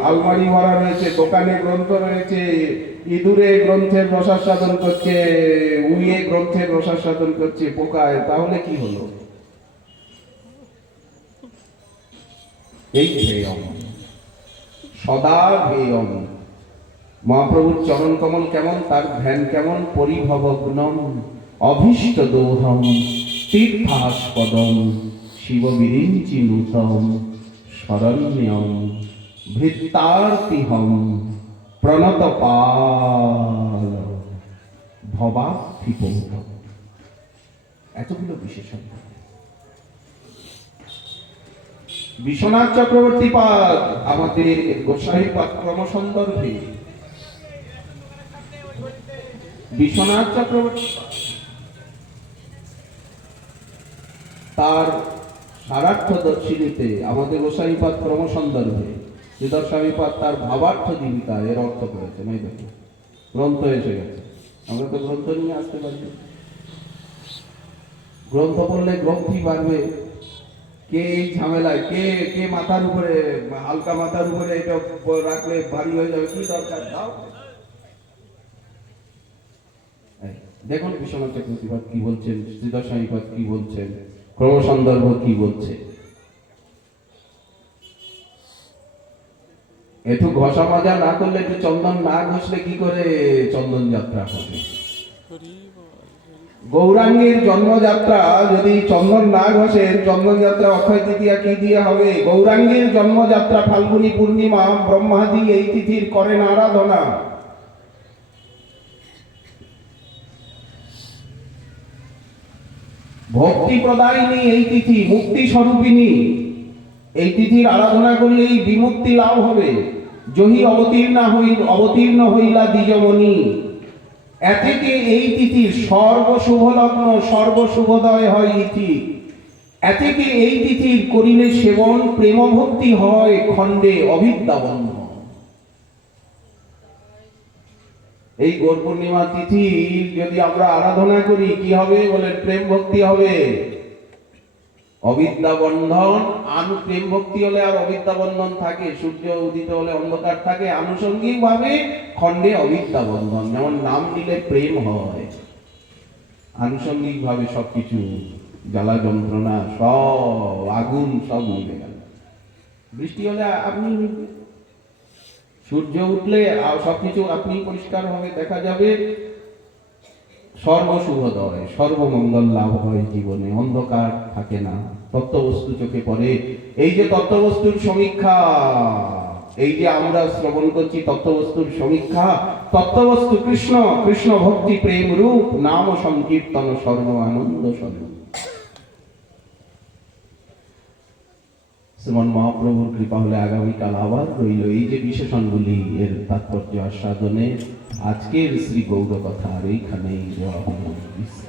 আলমারি ভরা রয়েছে, দোকানে গ্রন্থ রয়েছে, ইঁদুরে গ্রন্থের রসাস্বাদন করছে, উইয়ে গ্রন্থের রসাস্বাদন করছে পোকায়, তাহলে কি হলো? এই ধ্যেয়ম, সদা ধ্যেয়ম। মহাপ্রভুর চরণ কমল কেমন, তার ধ্যান কেমন? পরিভবগ্নম অভীষ্ট দোহম তীর্থাস্পদম শিব বিরিঞ্চি নূতম শরণ্যম ভৃত্তার্তিহম প্রণত পাল ভবাধিপৌত। এতগুলো বিশেষণ। বিশ্বনাথ চক্রবর্তী পাদ আমাদের গোসাই পাদ ক্রমসন্দর্ভে, বিশ্বনাথ চক্রবর্তী তার সারার্থ দর্শিনীতে আমাদের গোসাই পাদ ক্রমসন্দর্ভে শ্রীধর স্বামী পাদ তার ভাবার্থ জীবিকা এর অর্থ করেছেন। এই দেখুন গ্রন্থ এসে গেছে, আমরা তো গ্রন্থ নিয়ে আসতে পারি। গ্রন্থ পড়লে গ্রন্থি বাড়বে। কে এই ঝামেলায়, কে কে মাথার উপরে, হালকা মাথার উপরে এটা রাখলে ভারী হয়ে যাবে, কি দরকার দাও। দেখুন বিশ্বনাথ চক্রবর্তী পাদ কি বলছেন, শ্রীধর স্বামী পাদ কি বলছেন, ক্রমসন্দর্ভ কি বলছে। একটু ঘষা মাজা না করলে, একটু চন্দন না ঘষলে কি করে চন্দন যাত্রা হবে? গৌরাঙ্গের জন্মযাত্রা যদি চন্দন না ঘষে, চন্দন যাত্রা অক্ষয় তৃতীয়া কি দিয়ে হবে? গৌরাঙ্গের জন্মযাত্রা ফাল্গুনী পূর্ণিমা, ব্রহ্মাদি এই তিথির করেন আরাধনা। ভক্তি প্রদায়িনী এই তিথি, মুক্তি স্বরূপিনী এই তিথির আরাধনা করলেই বিমুক্তি লাভ হবে। জহি অবতীর্ণ হইলা দ্বিজমণি, এতে এই তিথির সর্বশুভ লগ্ন, সর্বশুভদয় হয় ইতি। এতে এই তিথির করিলে সেবন, প্রেম ভক্তি হয় খণ্ডে অবিদ্যাবন্ধ। এই গৌর পূর্ণিমা তিথি যদি আমরা আরাধনা করি কি হবে বলে? প্রেম ভক্তি হবে, অবিদ্যা বন্ধন। প্রেম ভক্তি হলে আর অবিদ্যা বন্ধন থাকে, সূর্য উদিত হলে অন্ধকার থাকে, আনুষঙ্গিক ভাবে খণ্ডে অবিদ্যা বন্ধন। যেমন নাম নিলে প্রেম হয়, আনুষঙ্গিক ভাবে সবকিছু জ্বালা যন্ত্রণা সব, আগুন সব মিলে গেল। বৃষ্টি হলে আপনি, সূর্য উঠলে সবকিছু আপনি পরিষ্কার হবে, দেখা যাবে, সর্বশুভদয়, সর্বমঙ্গল লাভ হয় জীবনে, অন্ধকার থাকে না, তত্ত্ববস্তু চোখে পড়ে। এই যে তত্ত্ববস্তুর সমীক্ষা, এই যে আমরা শ্রবণ করছি তত্ত্ববস্তুর সমীক্ষা, তত্ত্ববস্তু কৃষ্ণ, কৃষ্ণ ভক্তি প্রেম রূপ, নাম সংকীর্তন সর্ব আনন্দ স্বরূপ। শ্রীমন মহাপ্রভুর কৃপা হলে আগামীকাল আবার রইল এই যে বিশেষণগুলি, এর তাৎপর্য আস্বাদনে আজকের শ্রী গৌর কথা আর এইখানেই দেওয়া হল।